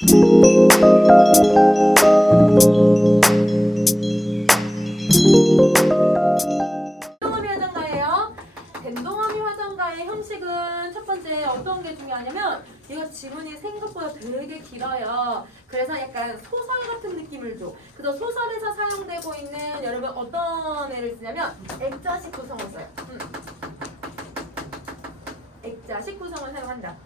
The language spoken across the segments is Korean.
덴동어미 화전가예요. 덴동어미 화전가의 형식은 첫 번째 어떤 게 중요하냐면 이거 지문이 생각보다 되게 길어요. 그래서 약간 소설 같은 느낌을 줘. 그래서 소설에서 사용되고 있는 여러분 어떤 애를 쓰냐면 액자식 구성을 써요. 액자식 구성을 사용한다.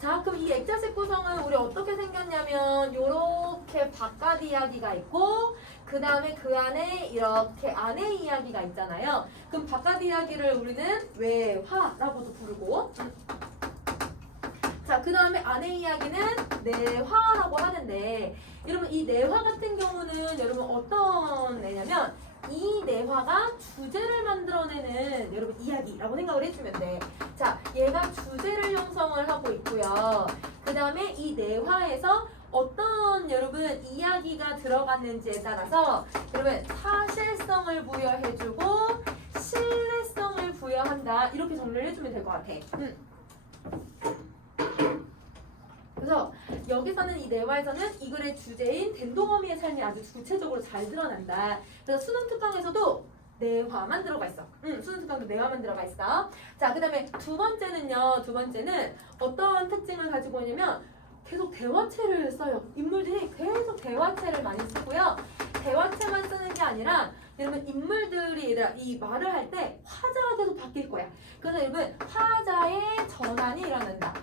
자, 그럼 이 액자식 구성은 우리 어떻게 생겼냐면 요렇게 바깥 이야기가 있고 그 다음에 그 안에 이렇게 안에 이야기가 있잖아요. 그럼 바깥 이야기를 우리는 외화라고도 부르고 자, 그 다음에 안에 이야기는 내화라고 하는데 여러분 이 내화 같은 경우는 여러분 어떤 애냐면 이 내화가 주제를 만들어내는 여러분 이야기라고 생각을 해주면 돼. 자, 얘가 주제를 형성을 하고 있고요. 그 다음에 이 내화에서 어떤 여러분 이야기가 들어갔는지에 따라서 여러분 사실성을 부여해주고 신뢰성을 부여한다. 이렇게 정리를 해주면 될 것 같아. 그래서 여기서는 이 내화에서는 이 글의 주제인 덴동어미의 삶이 아주 구체적으로 잘 드러난다. 그래서 수능 특강에서도 내화만 들어가 있어. 수능 특강도 내화만 들어가 있어. 자, 그 다음에 두 번째는요. 두 번째는 어떤 특징을 가지고 있냐면 계속 대화체를 써요. 인물들이 계속 대화체를 많이 쓰고요. 대화체만 쓰는 게 아니라 여러분 인물들이 이 말을 할 때 화자가 계속 바뀔 거야. 그래서 여러분 화자의 전환이 일어난다.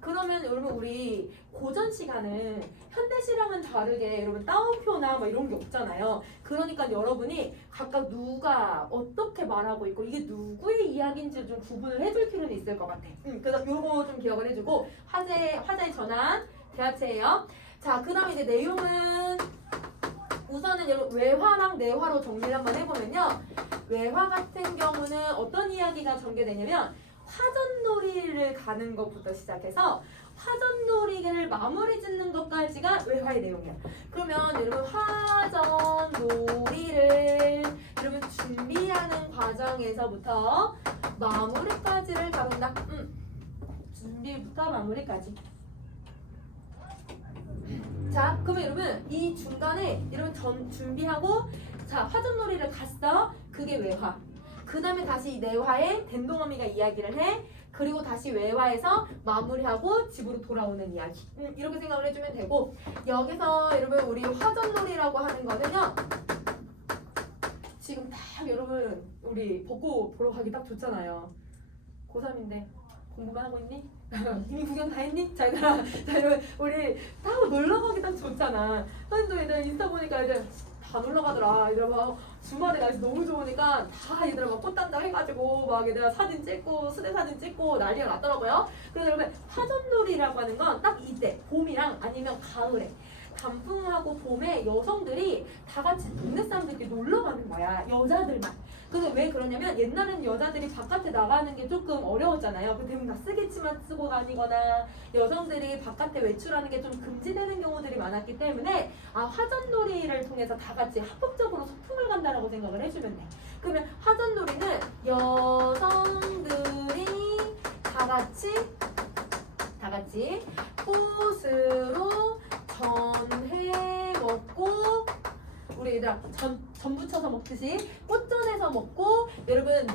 그러면 여러분 우리 고전 시간은 현대 시랑은 다르게 여러분 따옴표나 막 이런 게 없잖아요. 그러니까 여러분이 각각 누가 어떻게 말하고 있고 이게 누구의 이야기인지 좀 구분을 해줄 필요는 있을 것 같아. 그래서 요거 좀 기억을 해주고 화자의 전환 대화체예요. 자, 그 다음에 이제 내용은 우선은 여러분 외화랑 내화로 정리를 한번 해보면요. 외화 같은 경우는 어떤 이야기가 전개되냐면 화전놀이를 가는 것부터 시작해서 화전놀이를 마무리 짓는 것까지가 외화의 내용이에요. 그러면 여러분 화전놀이를 여러분 준비하는 과정에서부터 마무리까지를 다룬다. 준비부터 마무리까지. 자, 그러면 여러분 이 중간에 여러분 준비하고 자 화전놀이를 갔어. 그게 외화. 그 다음에 다시 내화에 덴동어미가 이야기를 해. 그리고 다시 외화에서 마무리하고 집으로 돌아오는 이야기. 이렇게 생각을 해주면 되고 여기서 여러분 우리 화전놀이라고 하는 거는요. 지금 딱 여러분 우리 벚꽃 보러 가기 딱 좋잖아요. 고3인데 공부만 하고 있니? 이미 구경 다 했니? 자, 여러분 우리 딱 놀러 가기 딱 좋잖아. 선생님도 애들 인스타 보니까 애들 다 놀러 가더라. 얘들아 막 주말에 날씨 너무 좋으니까 다 얘들아 막 꽃단장 해가지고 막 얘들아 사진 찍고 수대 사진 찍고 난리가 났더라고요. 그래서 여러분 화전놀이라고 하는 건 딱 이때 봄이랑 아니면 가을에 단풍하고 봄에 여성들이 다 같이 동네 사람들끼리 놀러 가는 거야. 여자들만. 근데 왜 그러냐면 옛날에는 여자들이 바깥에 나가는 게 조금 어려웠잖아요. 그 대부분 다 쓰개치만 쓰고 다니거나 여성들이 바깥에 외출하는 게 좀 금지되는 경우들이 많았기 때문에 화전놀이를 통해서 다 같이 합법적으로 소풍을 간다라고 생각을 해주면 돼. 그러면 화전놀이는 여성들이 다 같이 꽃으로 전해 먹고 우리 얘들아 전 부쳐서 먹듯이 꽃전에서 먹고 여러분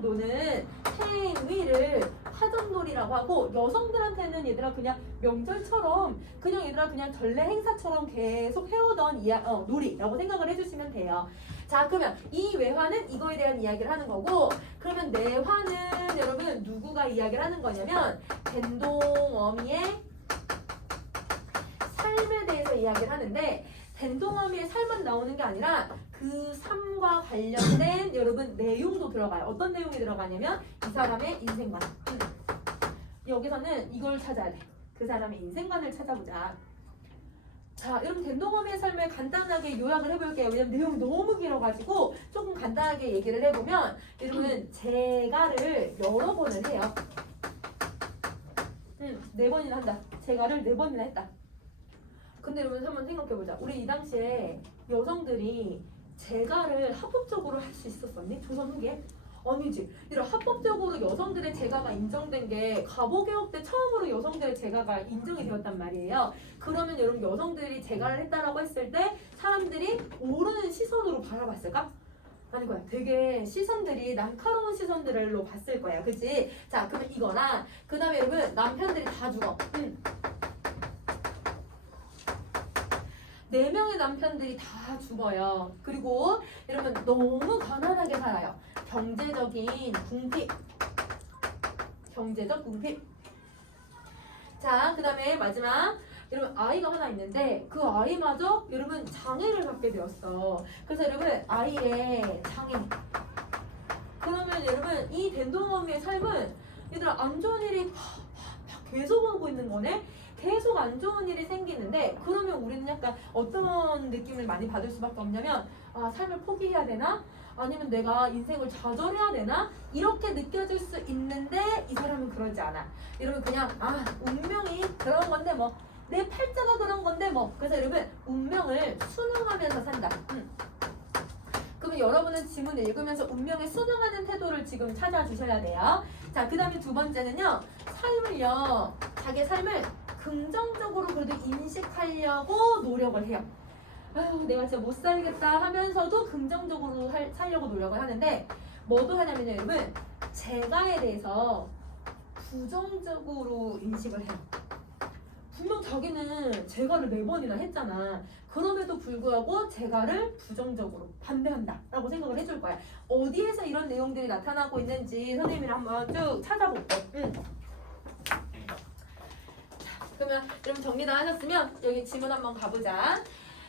노는 행위를 화전놀이라고 하고 여성들한테는 얘들아 그냥 명절처럼 그냥 얘들아 그냥 전래 행사처럼 계속 해오던 놀이라고 생각을 해주시면 돼요. 자, 그러면 이 외화는 이거에 대한 이야기를 하는 거고 그러면 내화는 여러분 누구가 이야기를 하는 거냐면 덴동어미의 삶에 대해서 이야기를 하는데 덴동어미의 삶만 나오는 게 아니라 그 삶과 관련된 여러분 내용도 들어가요. 어떤 내용이 들어가냐면 이 사람의 인생관. 여기서는 이걸 찾아야 돼. 그 사람의 인생관을 찾아보자. 자, 여러분 덴동어미의 삶을 간단하게 요약을 해볼게요. 왜냐면 내용이 너무 길어가지고 조금 간단하게 얘기를 해보면 여러분 제가를 여러 번을 해요. 4번이나 한다. 제가를 4번이나 했다. 근데 여러분 한번 생각해보자. 우리 이 당시에 여성들이 제가를 합법적으로 할 수 있었었니? 조선 후기에? 아니지. 이런 합법적으로 여성들의 재가가 인정된 게 가보개혁 때 처음으로 여성들의 재가가 인정이 되었단 말이에요. 그러면 여러분 여성들이 재가를 했다라고 했을 때 사람들이 옳은 시선으로 바라봤을까? 아닌 거야. 되게 시선들이 날카로운 시선들로 봤을 거야. 그치? 자, 그러면 이거랑 그 다음에 여러분 남편들이 다 죽어. 4명의 남편들이 다 죽어요. 그리고 여러분 너무 가난하게 살아요. 경제적인 궁핍. 경제적 궁핍. 자, 그 다음에 마지막 여러분 아이가 하나 있는데 그 아이마저 여러분 장애를 갖게 되었어. 그래서 여러분 아이의 장애. 그러면 여러분 이 댄동어미의 삶은 얘들아 안 좋은 일이 계속 오고 있는 거네. 계속 안 좋은 일이 생기는데 그러면 우리는 약간 어떤 느낌을 많이 받을 수밖에 없냐면 아 삶을 포기해야 되나? 아니면 내가 인생을 좌절해야 되나? 이렇게 느껴질 수 있는데 이 사람은 그러지 않아. 여러분 그냥 아 운명이 그런 건데 뭐 내 팔자가 그런 건데 뭐 그래서 여러분 운명을 순응하면서 산다. 그러면 여러분은 지문을 읽으면서 운명에 순응하는 태도를 지금 찾아주셔야 돼요. 자, 그 다음에 두 번째는요. 삶을요. 자기의 삶을 긍정적으로 그래도 인식하려고 노력을 해요. 아유, 내가 진짜 못 살겠다 하면서도 긍정적으로 살려고 노력을 하는데 뭐도 하냐면요, 여러분. 재가에 대해서 부정적으로 인식을 해요. 분명 자기는 재가를 4번이나 했잖아. 그럼에도 불구하고 재가를 부정적으로 반대한다 라고 생각을 해줄 거야. 어디에서 이런 내용들이 나타나고 있는지 선생님이랑 한번 쭉 찾아볼게. 그러면 여러분 정리 다 하셨으면 여기 지문 한번 가보자.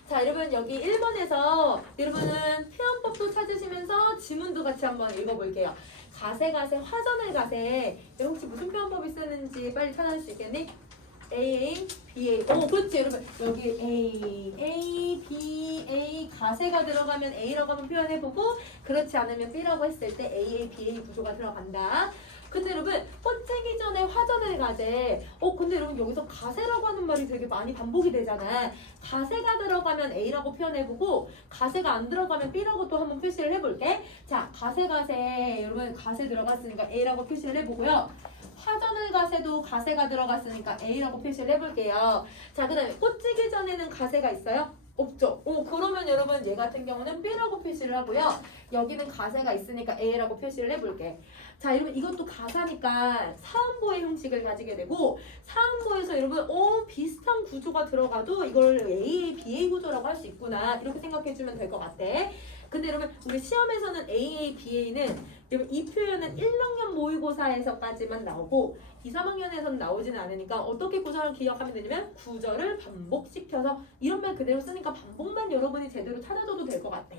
자, 여러분 여기 1번에서 여러분은 표현법도 찾으시면서 지문도 같이 한번 읽어볼게요. 가세 화전을 가세. 혹시 무슨 표현법이 쓰는지 빨리 찾아낼 수 있겠니? A, B, A. 그렇지 여러분. 여기 A, B, A 가세가 들어가면 A라고 한번 표현해보고 그렇지 않으면 B라고 했을 때 A, B, A 구조가 들어간다. 근데 여러분 꽃피기 전에 화전을 가재. 근데 여러분 여기서 가세라고 하는 말이 되게 많이 반복이 되잖아. 가세가 들어가면 A라고 표현해보고 가세가 안 들어가면 B라고 또 한번 표시를 해볼게. 자, 가세 여러분 가세 들어갔으니까 A라고 표시를 해보고요. 화전을 가세도 가세가 들어갔으니까 A라고 표시를 해볼게요. 자, 그 다음에 꽃지기 전에는 가세가 있어요? 없죠. 그러면 여러분 얘 같은 경우는 B라고 표시를 하고요. 여기는 가세가 있으니까 A라고 표시를 해볼게. 자, 여러분 이것도 가사니까 사음보의 형식을 가지게 되고 사음보에서 여러분 비슷한 구조가 들어가도 이걸 AA, BA 구조라고 할 수 있구나 이렇게 생각해주면 될 것 같아. 근데 여러분 우리 시험에서는 AA, BA는 여러분 이 표현은 1학년 모의고사에서까지만 나오고 2, 3학년에서는 나오지는 않으니까 어떻게 구조를 기억하면 되냐면 구조를 반복시켜서 이런 말 그대로 쓰니까 반복만 여러분이 제대로 찾아줘도 될 것 같아.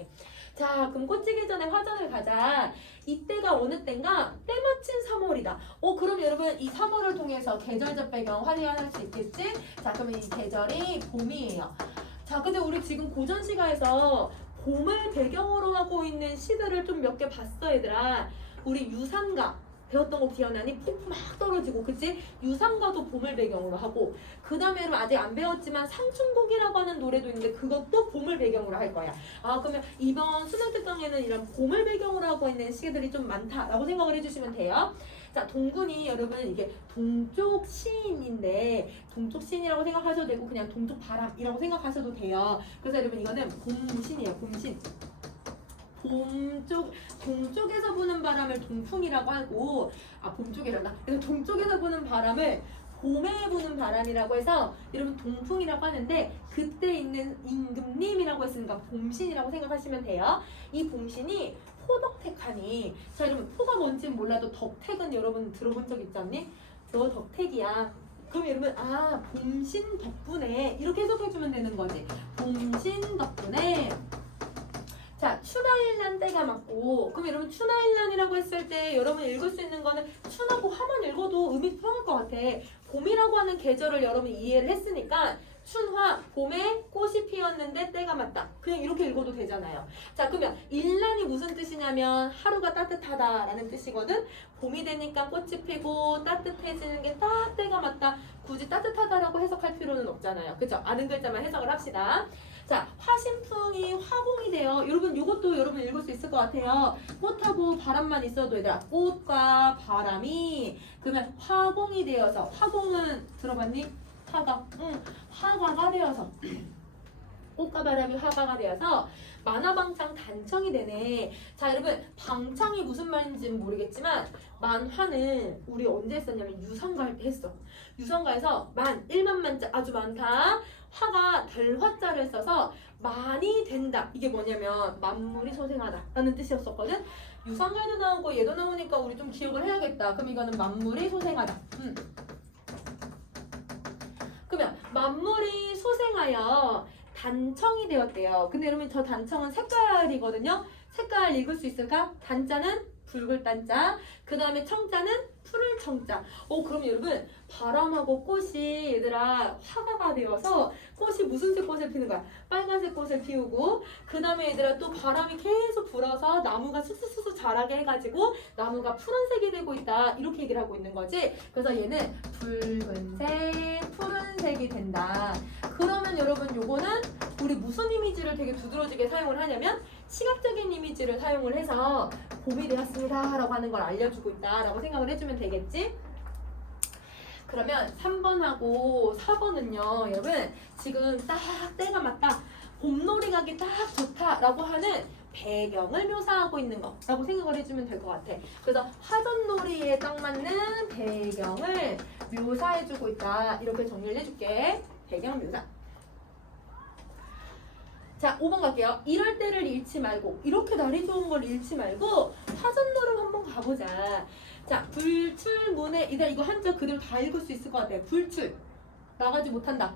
자, 그럼 꽃지기 전에 화전을 가자. 이때가 어느 때인가? 때마침 3월이다. 그럼 여러분 이 3월을 통해서 계절적 배경 활용할 수 있겠지? 자, 그러면 이 계절이 봄이에요. 자, 근데 우리 지금 고전 시가에서 봄을 배경으로 하고 있는 시들을 좀 몇 개 봤어 얘들아. 우리 유산가 배웠던 거 기억나니? 폭풍 막 떨어지고 그치? 유산가도 봄을 배경으로 하고 그 다음에 아직 안 배웠지만 상춘곡이라고 하는 노래도 있는데 그것도 봄을 배경으로 할 거야. 그러면 이번 수능 특강에는 이런 봄을 배경으로 하고 있는 시들이 좀 많다라고 생각을 해주시면 돼요. 자, 동군이 여러분 이게 동쪽 시인인데 동쪽 시인이라고 생각하셔도 되고 그냥 동쪽 바람이라고 생각하셔도 돼요. 그래서 여러분 이거는 봄신이에요. 봄신. 동쪽에서 부는 바람을 동풍이라고 하고 봄쪽이란다. 그래서 동쪽에서 부는 바람을 봄에 부는 바람이라고 해서 여러분 동풍이라고 하는데 그때 있는 임금님이라고 했으니까 봄신이라고 생각하시면 돼요. 이 봄신이 포덕택하니 자 여러분 포가 뭔지는 몰라도 덕택은 여러분 들어본 적 있지 않니? 너 덕택이야. 그럼 여러분 봄신 덕분에 이렇게 해석해주면 되는 거지. 봄신 덕분에 자, 추나일란 때가 맞고 그럼 여러분 추나일란이라고 했을 때 여러분 읽을 수 있는 거는 추나고 화만 읽어도 의미 편할 것 같아. 봄이라고 하는 계절을 여러분 이해를 했으니까 춘화, 봄에 꽃이 피었는데 때가 맞다. 그냥 이렇게 읽어도 되잖아요. 자, 그러면 일란이 무슨 뜻이냐면 하루가 따뜻하다라는 뜻이거든. 봄이 되니까 꽃이 피고 따뜻해지는 게 딱 때가 맞다. 굳이 따뜻하다라고 해석할 필요는 없잖아요. 그죠? 아는 글자만 해석을 합시다. 자, 화신풍이 화공이 돼요. 여러분 이것도 여러분 읽을 수 있을 것 같아요. 꽃하고 바람만 있어도 얘들아 꽃과 바람이 그러면 화공이 되어서 화공은 들어봤니? 화가 화가가 되어서 꽃과 바람이 화가가 되어서 만화방창 단청이 되네. 자 여러분 방창이 무슨 말인지는 모르겠지만 만화는 우리 언제 했었냐면 유성가 할 때 했어. 유성가에서 만 1만 만자 아주 많다. 화가 될 화자를 써서 많이 된다. 이게 뭐냐면 만물이 소생하다 라는 뜻이었었거든. 유성가에도 나오고 얘도 나오니까 우리 좀 기억을 해야겠다. 그럼 이거는 만물이 소생하다. 그러면 만물이 소생하여 단청이 되었대요. 근데 여러분 저 단청은 색깔이거든요. 색깔 읽을 수 있을까? 단자는 붉을 단자, 그 다음에 청자는 푸를 청자. 그럼 여러분 바람하고 꽃이 얘들아 화가가 되어서 꽃이 무슨 색 꽃을 피는 거야? 빨간색 꽃을 피우고 그 다음에 얘들아 또 바람이 계속 불어서 나무가 수수수수 자라게 해가지고 나무가 푸른색이 되고 있다. 이렇게 얘기를 하고 있는 거지. 그래서 얘는 붉은색, 푸른색이 된다. 그러면 여러분 요거는 우리 무슨 이미지를 되게 두드러지게 사용을 하냐면 시각적인 이미지를 사용을 해서 봄이 되었습니다 라고 하는 걸 알려주고 있다 라고 생각을 해주면 되겠지? 그러면 3번하고 4번은요 여러분 지금 딱 때가 맞다 봄놀이 가기 딱 좋다 라고 하는 배경을 묘사하고 있는 거라고 생각을 해주면 될 것 같아. 그래서 화전놀이에 딱 맞는 배경을 묘사해주고 있다 이렇게 정리를 해줄게. 배경 묘사. 자 5번 갈게요. 이럴 때를 잃지 말고 이렇게 날이 좋은 걸 잃지 말고 화전놀이를 한번 가보자. 자 불출문에 이거 한자 그대로 다 읽을 수 있을 것 같아. 불출 나가지 못한다.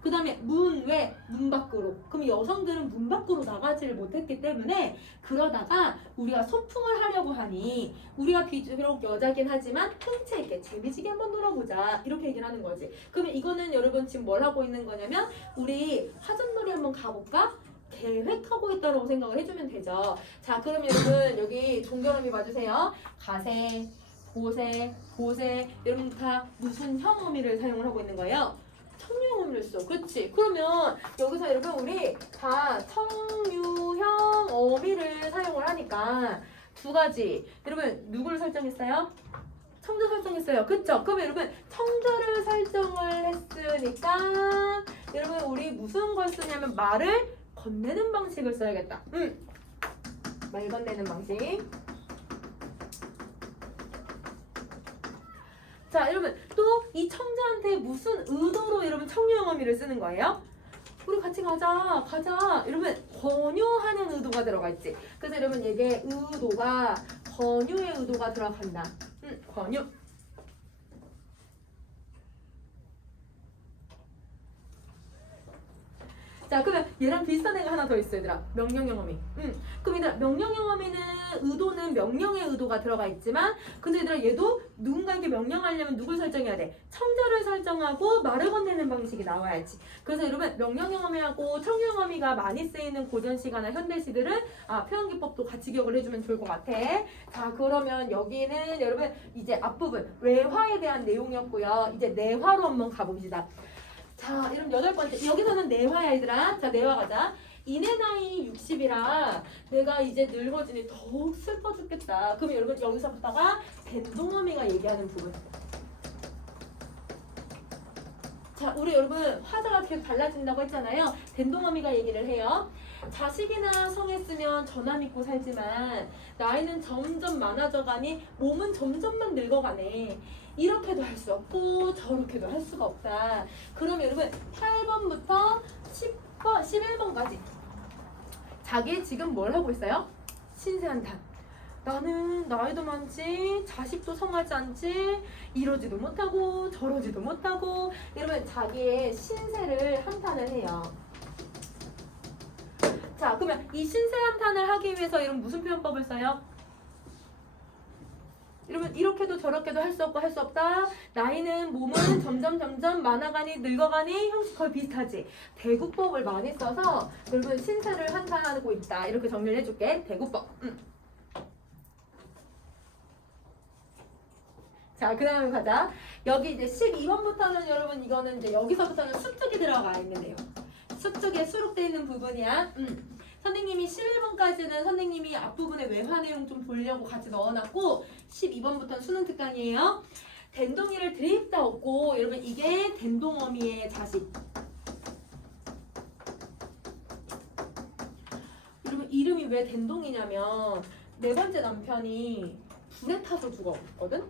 그 다음에 문 외 문 밖으로. 그럼 여성들은 문 밖으로 나가지를 못했기 때문에 그러다가 우리가 소풍을 하려고 하니 우리가 비록 여자긴 하지만 흥채 있게 재미지게 한번 놀아보자 이렇게 얘기를 하는 거지. 그러면 이거는 여러분 지금 뭘 하고 있는 거냐면 우리 화전놀이 한번 가볼까? 계획하고 있다고 생각을 해주면 되죠. 자 그럼 여러분 여기 종결음이 봐주세요. 가세, 보세, 보세 여러분 다 무슨 형 어미를 사용을 하고 있는 거예요? 청유형 어미를 써. 그렇지. 그러면 여기서 여러분 우리 다 청유형 어미를 사용을 하니까 두 가지. 여러분 누구를 설정했어요? 청자 설정했어요. 그쵸? 그럼 여러분 청자를 설정을 했으니까 여러분 우리 무슨 걸 쓰냐면 말을 건네는 방식을 써야겠다. 말 건네는 방식. 자 여러분 또 이 청자한테 무슨 의도로 여러분 청유형 어미를 쓰는 거예요? 우리 같이 가자 여러분 권유하는 의도가 들어가 있지. 그래서 여러분 이게 의도가 권유의 의도가 들어간다. 권유. 자 그러면 얘랑 비슷한 애가 하나 더 있어 얘들아. 명령형 어미. 그럼 얘들아 명령형 어미는 의도는 명령의 의도가 들어가 있지만 근데 얘들아 얘도 누군가에게 명령하려면 누굴 설정해야 돼? 청자를 설정하고 말을 건네는 방식이 나와야지. 그래서 여러분 명령형 어미하고 청유형 어미가 많이 쓰이는 고전시가나 현대시들은 표현기법도 같이 기억을 해주면 좋을 것 같아. 자 그러면 여기는 여러분 이제 앞부분 외화에 대한 내용이었고요. 이제 내화로 한번 가봅시다. 자, 여러분 8번째. 여기서는 내화야, 얘들아. 자, 내화 가자. 이내 나이 60이라 내가 이제 늙어지니 더욱 슬퍼 죽겠다. 그럼 여러분 여기서부터가 댄동어미가 얘기하는 부분. 자, 우리 여러분 화자가 계속 달라진다고 했잖아요. 댄동어미가 얘기를 해요. 자식이나 성했으면 전화 믿고 살지만 나이는 점점 많아져가니 몸은 점점만 늙어가네. 이렇게도 할 수 없고 저렇게도 할 수가 없다. 그럼 여러분 8번부터 10번, 11번까지 자기 지금 뭘 하고 있어요? 신세한탄. 나는 나이도 많지 자식도 성하지 않지 이러지도 못하고 저러지도 못하고 이러면 자기의 신세를 한탄을 해요. 자 그러면 이 신세 한탄을 하기 위해서 여러분 무슨 표현법을 써요? 여러분 이렇게도 저렇게도 할 수 없고 할 수 없다. 나이는 몸은 점점 많아가니 늙어가니 형식 거의 비슷하지. 대구법을 많이 써서 여러분 신세를 한탄하고 있다. 이렇게 정리를 해줄게. 대구법. 자, 그 다음에 가자. 여기 이제 12번부터는 여러분 이거는 이제 여기서부터는 수특이 들어가 있는데요. 서쪽에 수록되어 있는 부분이야. 선생님이 11번까지는 선생님이 앞부분에 외화 내용 좀 보려고 같이 넣어놨고 12번부터는 수능 특강이에요. 댄동이를 드립다 얻고 여러분 이게 댄동어미의 자식. 여러분 이름이 왜 댄동이냐면 네 번째 남편이 불에 타서 죽었거든?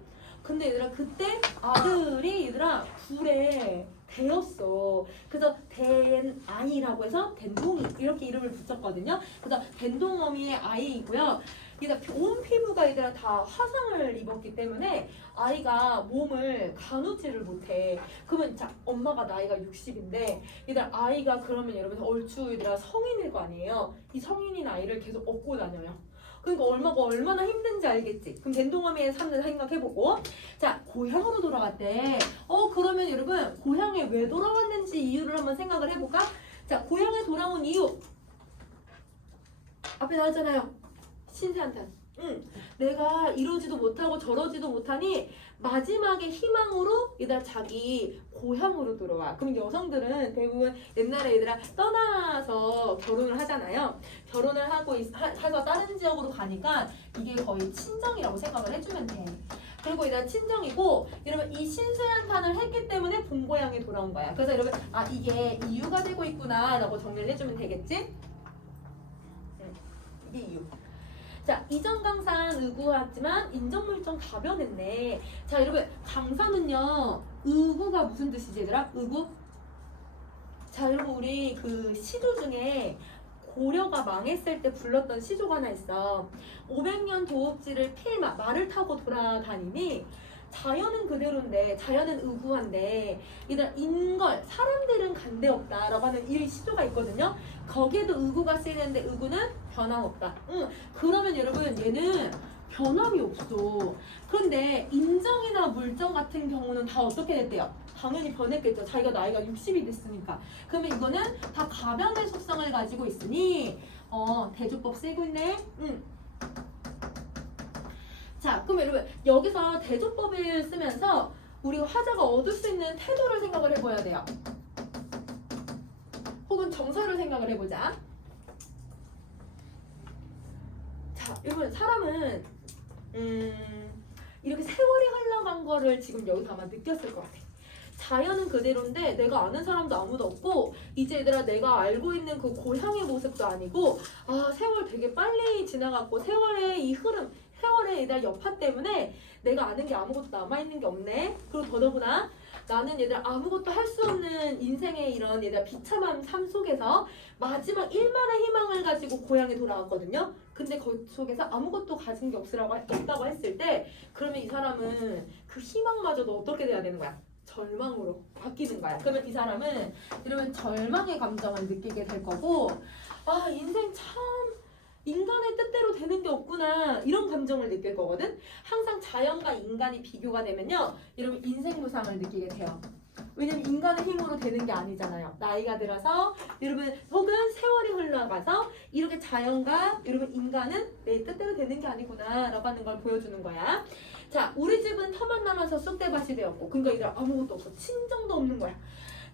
근데 얘들아 그때 아들이 얘들아 불에 데였어. 그래서 댄아이라고 해서 댄동이 이렇게 이름을 붙였거든요. 그래서 댄동어미의 아이이고요. 얘가 온 피부가 얘들아 다 화상을 입었기 때문에 아이가 몸을 가누지를 못해. 그러면 자 엄마가 나이가 60인데 얘들아 아이가 그러면 여러분 얼추 얘들아 성인일 거 아니에요. 이 성인인 아이를 계속 업고 다녀요. 그러니까 엄마가 얼마나 힘든지 알겠지. 그럼 댄동어미의 삶을 생각해보고 자 고향으로 돌아갔대. 그러면 여러분 고향에 왜 돌아왔는지 이유를 한번 생각을 해볼까? 자 고향에 돌아온 이유 앞에 나왔잖아요. 신세한탄. 내가 이러지도 못하고 저러지도 못하니 마지막에 희망으로 얘들아 자기 고향으로 돌아와. 그럼 여성들은 대부분 옛날에 얘들아 떠나서 결혼을 하잖아요. 결혼을 하고 해서 다른 지역으로 가니까 이게 거의 친정이라고 생각을 해주면 돼. 그리고 얘들아 친정이고 여러분 이 신세한탄을 했기 때문에 본고향에 돌아온 거야. 그래서 여러분 이게 이유가 되고 있구나 라고 정리를 해주면 되겠지? 이게 이유. 자, 이전 강산 의구하지만 인정물정 다 변했네. 자, 여러분 강산은요 의구가 무슨 뜻이지 얘들아? 의구? 자, 여러분 우리 그 시조 중에 고려가 망했을 때 불렀던 시조가 하나 있어. 500년 도읍지를 필마 말을 타고 돌아다니니 자연은 그대로인데 자연은 의구한데 얘들아 인걸 사람들은 간대없다라고 하는 이 시조가 있거든요. 거기에도 의구가 쓰이는데 의구는 변함없다. 그러면 여러분 얘는 변함이 없어. 그런데 인정이나 물정 같은 경우는 다 어떻게 됐대요? 당연히 변했겠죠. 자기가 나이가 60이 됐으니까. 그러면 이거는 다 가변의 속성을 가지고 있으니 대조법 쓰이고 있네. 자, 그럼 여러분 여기서 대조법을 쓰면서 우리가 화자가 얻을 수 있는 태도를 생각을 해봐야 돼요. 혹은 정서를 생각을 해보자. 자, 여러분 사람은 이렇게 세월이 흘러간 거를 지금 여기서 아마 느꼈을 것 같아. 자연은 그대로인데 내가 아는 사람도 아무도 없고 이제 얘들아 내가 알고 있는 그 고향의 모습도 아니고 세월 되게 빨리 지나갔고 세월의 이 흐름 세월의 얘들아 여파 때문에 내가 아는 게 아무것도 남아있는 게 없네. 그리고 더더구나 나는 얘들아 아무것도 할 수 없는 인생의 이런 얘들아 비참한 삶 속에서 마지막 일말의 희망을 가지고 고향에 돌아왔거든요. 근데 그 속에서 아무것도 가진 게 없다고 했을 때 그러면 이 사람은 그 희망마저도 어떻게 돼야 되는 거야? 절망으로 바뀌는 거야. 그러면 이 사람은 이러면 절망의 감정을 느끼게 될 거고 인생 참 인간의 뜻대로 되는 게 없구나 이런 감정을 느낄 거거든. 항상 자연과 인간이 비교가 되면요 여러분 인생 무상을 느끼게 돼요. 왜냐면 인간의 힘으로 되는 게 아니잖아요. 나이가 들어서 여러분 혹은 세월이 흘러가서 이렇게 자연과 여러분 인간은 내 뜻대로 되는 게 아니구나 라고 하는 걸 보여주는 거야. 자, 우리 집은 터만 남아서 쑥대밭이 되었고 그러니까 이들 아무것도 없어. 친정도 없는 거야.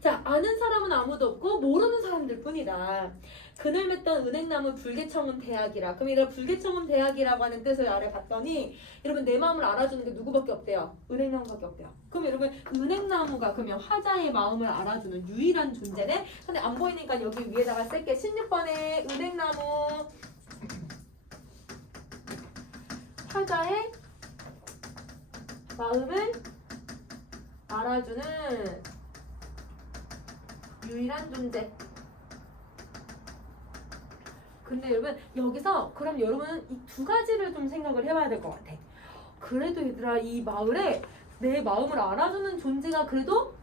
자, 아는 사람은 아무도 없고 모르는 사람들 뿐이다. 그늘 맺던 은행나무 불개청은 대학이라. 그럼 얘들아 불개청은 대학이라고 하는 뜻을 아래 봤더니 여러분 내 마음을 알아주는 게 누구밖에 없대요? 은행나무밖에 없대요. 그럼 여러분 은행나무가 그러면 화자의 마음을 알아주는 유일한 존재네. 근데 안 보이니까 여기 위에다가 쓸게. 16번에 은행나무 화자의 마음을 알아주는 유일한 존재. 근데 여러분 여기서 그럼 여러분은 이 두 가지를 좀 생각을 해봐야 될 것 같아. 그래도 얘들아 이 마을에 내 마음을 알아주는 존재가 그래도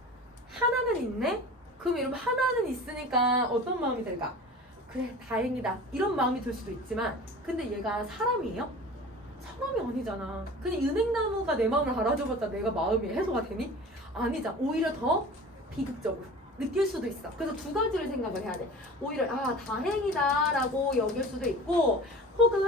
하나는 있네? 그럼 여러분 하나는 있으니까 어떤 마음이 들까? 그래 다행이다 이런 마음이 들 수도 있지만 근데 얘가 사람이에요? 사람이 아니잖아. 근데 은행나무가 내 마음을 알아줘봤자 내가 마음이 해소가 되니? 아니잖아. 오히려 더 비극적으로 느낄 수도 있어. 그래서 두 가지를 생각을 해야 돼. 오히려 다행이다 라고 여길 수도 있고 혹은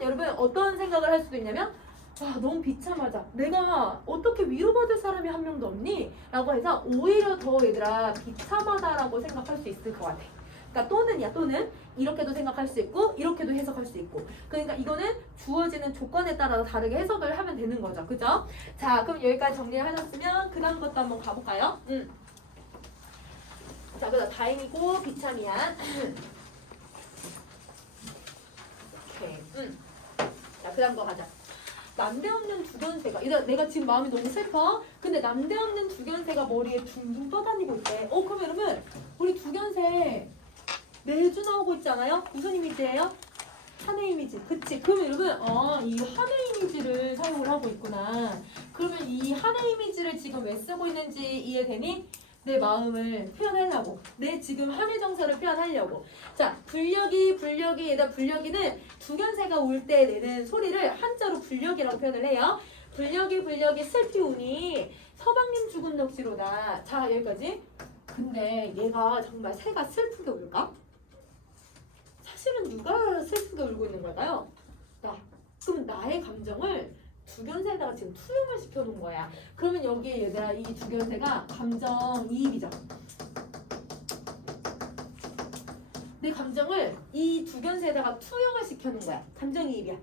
여러분 어떤 생각을 할 수도 있냐면 와, 너무 비참하다. 내가 어떻게 위로받을 사람이 한 명도 없니? 라고 해서 오히려 더 얘들아 비참하다라고 생각할 수 있을 것 같아. 그러니까 또는이야, 또는 이렇게도 생각할 수 있고 이렇게도 해석할 수 있고. 그러니까 이거는 주어지는 조건에 따라서 다르게 해석을 하면 되는 거죠. 그죠? 자, 그럼 여기까지 정리를 하셨으면 그 다음 것도 한번 가볼까요? 자, 그다음 다행이고 비참이야. 오케이. 자, 그 다음 거 가자. 난데없는 두견새가, 내가 지금 마음이 너무 슬퍼. 근데 난데없는 두견새가 머리에 둥둥 떠다니고 있대. 그럼 여러분 우리 두견새 매주 나오고 있지 않아요? 무슨 이미지예요? 한의 이미지. 그치? 그러면 여러분 이 한의 이미지를 사용을 하고 있구나. 그러면 이 한의 이미지를 지금 왜 쓰고 있는지 이해되니? 내 마음을 표현하려고, 내 지금 한의 정서를 표현하려고. 자, 불력이 불력이는 두견새가 울 때 내는 소리를 한자로 불력이라고 표현을 해요. 불력이 슬피 우니 서방님 죽은 넋이로다. 자, 여기까지. 근데 얘가 정말 새가 슬프게 울까? 사실은 누가 슬프게 울고 있는 걸까요? 그럼 나의 감정을 두견새에다가 지금 투영을 시켜놓은 거야. 그러면 여기에 얘들아 이 두견새가 감정이입이죠. 내 감정을 이 두견새에다가 투영을 시켜놓은 거야. 감정이입이야.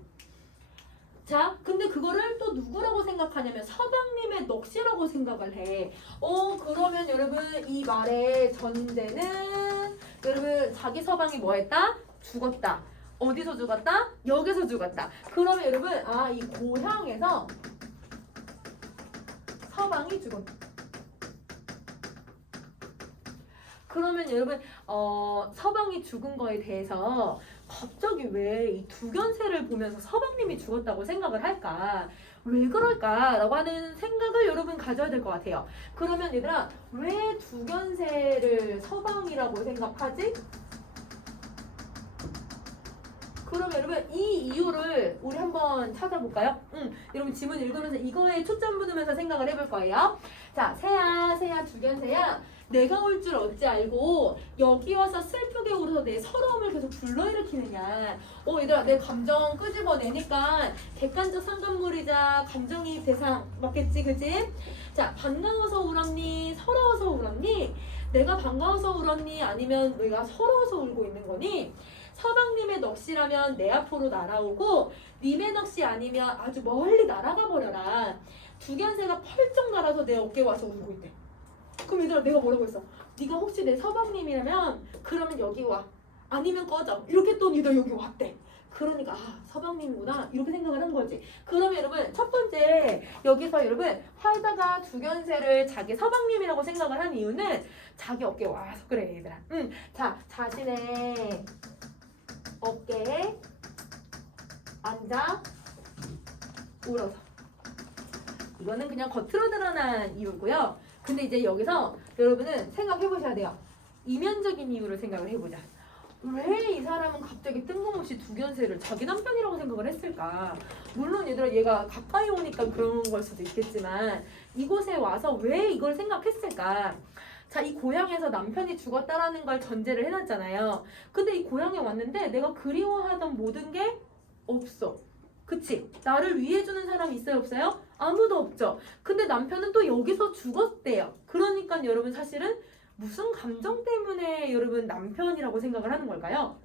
자, 근데 그거를 또 누구라고 생각하냐면 서방님의 넋이라고 생각을 해. 그러면 여러분 이 말의 전제는 여러분 자기 서방이 뭐 했다? 죽었다. 어디서 죽었다? 여기서 죽었다. 그러면 여러분 이 고향에서 서방이 죽었다. 그러면 여러분 서방이 죽은 거에 대해서 갑자기 왜 이 두견새를 보면서 서방님이 죽었다고 생각을 할까? 왜 그럴까? 라고 하는 생각을 여러분 가져야 될 것 같아요. 그러면 얘들아 왜 두견새를 서방이라고 생각하지? 그럼 여러분 이 이유를 우리 한번 찾아볼까요? 여러분 지문 읽으면서 이거에 초점 두면서 생각을 해볼 거예요. 자, 새야 두견새야, 내가 올 줄 어찌 알고 여기 와서 슬프게 울어서 내 서러움을 계속 불러일으키느냐. 얘들아 내 감정 끄집어내니까 객관적 상관물이자 감정이입 대상 맞겠지, 그치? 자, 반가워서 울었니? 서러워서 울었니? 내가 반가워서 울었니? 아니면 내가 서러워서 울고 있는 거니? 서방님의 넋이라면 내 앞으로 날아오고 님의 넋이 아니면 아주 멀리 날아가 버려라. 두견새가 펄쩍 날아서 내 어깨에 와서 울고 있대. 그럼 얘들아 내가 뭐라고 했어? 네가 혹시 내 서방님이라면 그러면 여기 와. 아니면 꺼져. 이렇게 했더니 너 여기 왔대. 그러니까 서방님이구나 이렇게 생각을 한 거지. 그러면 여러분 첫 번째 여기서 여러분 활다가 두견새를 자기 서방님이라고 생각을 한 이유는 자기 어깨에 와서 그래 얘들아. 자, 자신의 어깨에 앉아 울어서. 이거는 그냥 겉으로 드러난 이유고요. 근데 이제 여기서 여러분은 생각해 보셔야 돼요. 이면적인 이유를 생각을 해보자. 왜 이 사람은 갑자기 뜬금없이 두견새를 자기 남편이라고 생각을 했을까? 물론 얘들아 얘가 가까이 오니까 그런 걸 수도 있겠지만 이곳에 와서 왜 이걸 생각했을까? 자, 이 고향에서 남편이 죽었다라는 걸 전제를 해놨잖아요. 근데 이 고향에 왔는데 내가 그리워하던 모든 게 없어. 그치? 나를 위해주는 사람이 있어요, 없어요? 아무도 없죠. 근데 남편은 또 여기서 죽었대요. 그러니까 여러분 사실은 무슨 감정 때문에 여러분 남편이라고 생각을 하는 걸까요?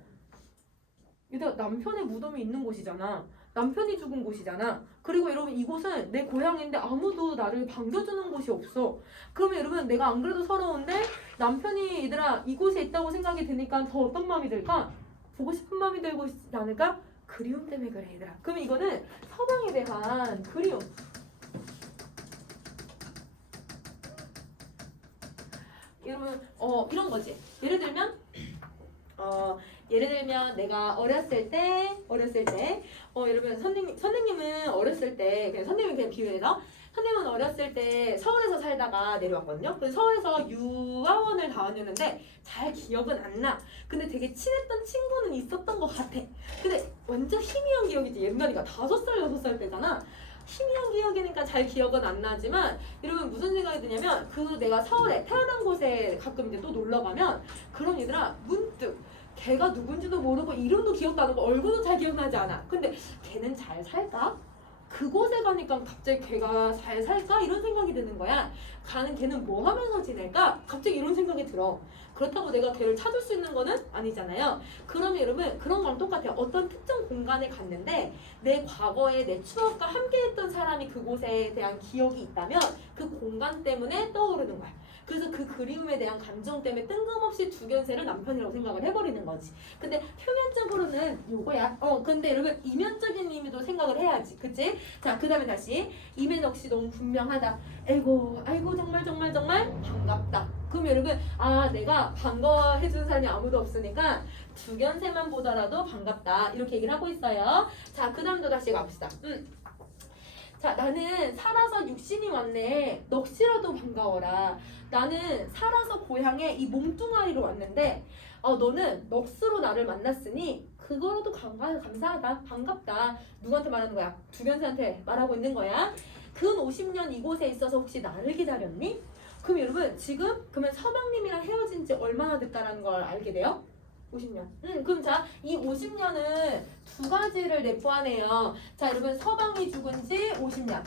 얘들아 남편의 무덤이 있는 곳이잖아. 남편이 죽은 곳이잖아. 그리고 여러분 이곳은 내 고향인데 아무도 나를 반겨주는 곳이 없어. 그러면 여러분 내가 안 그래도 서러운데 남편이 얘들아 이곳에 있다고 생각이 드니까 더 어떤 마음이 들까? 보고 싶은 마음이 들고 있지 않을까? 그리움 때문에 그래 얘들아. 그러면 이거는 서방에 대한 그리움. 여러분 이런 거지. 예를 들면 내가 어렸을 때 여러분 선생님은 어렸을 때 그냥 선생님이 그냥 비유해서 선생님은 어렸을 때 서울에서 살다가 내려왔거든요. 그래서 서울에서 유아원을 다녔는데 잘 기억은 안 나. 근데 되게 친했던 친구는 있었던 것 같아. 근데 완전 희미한 기억이지. 옛날이가 5살 6살 때잖아. 희미한 기억이니까 잘 기억은 안 나지만 여러분 무슨 생각이 드냐면 내가 서울에 태어난 곳에 가끔 이제 또 놀러 가면 그럼 얘들아 문득 걔가 누군지도 모르고 이름도 기억도 안 나고 얼굴도 잘 기억나지 않아. 근데 걔는 잘 살까? 그곳에 가니까 갑자기 걔가 잘 살까? 이런 생각이 드는 거야. 가는 걔는 뭐 하면서 지낼까? 갑자기 이런 생각이 들어. 그렇다고 내가 걔를 찾을 수 있는 거는 아니잖아요. 그러면 여러분 그런 거랑 똑같아요. 어떤 특정 공간에 갔는데 내 과거에 내 추억과 함께했던 사람이 그곳에 대한 기억이 있다면 그 공간 때문에 떠오르는 거야. 그래서 그 그리움에 대한 감정 때문에 뜬금없이 두견세를 남편이라고 생각을 해버리는 거지. 근데 표면적으로는 요거야. 근데 여러분 이면적인 의미도 생각을 해야지. 그치? 자, 그 다음에 다시 이면 역시 너무 분명하다. 아이고 정말 반갑다. 그럼 여러분 내가 반가워해주는 사람이 아무도 없으니까 두견세만 보더라도 반갑다. 이렇게 얘기를 하고 있어요. 자, 그 다음도 다시 가봅시다. 자, 나는 살아서 육신이 왔네. 넋이라도 반가워라. 나는 살아서 고향에 이 몸뚱아리로 왔는데 너는 넋으로 나를 만났으니 그거라도 감사하다. 반갑다. 누구한테 말하는 거야? 두견세한테 말하고 있는 거야. 근 50년 이곳에 있어서 혹시 나를 기다렸니? 그럼 여러분 지금 그러면 서방님이랑 헤어진 지 얼마나 됐다라는 걸 알게 돼요? 50년. 그럼 자, 이 50년은 두 가지를 내포하네요. 자, 여러분 서방이 죽은 지 50년.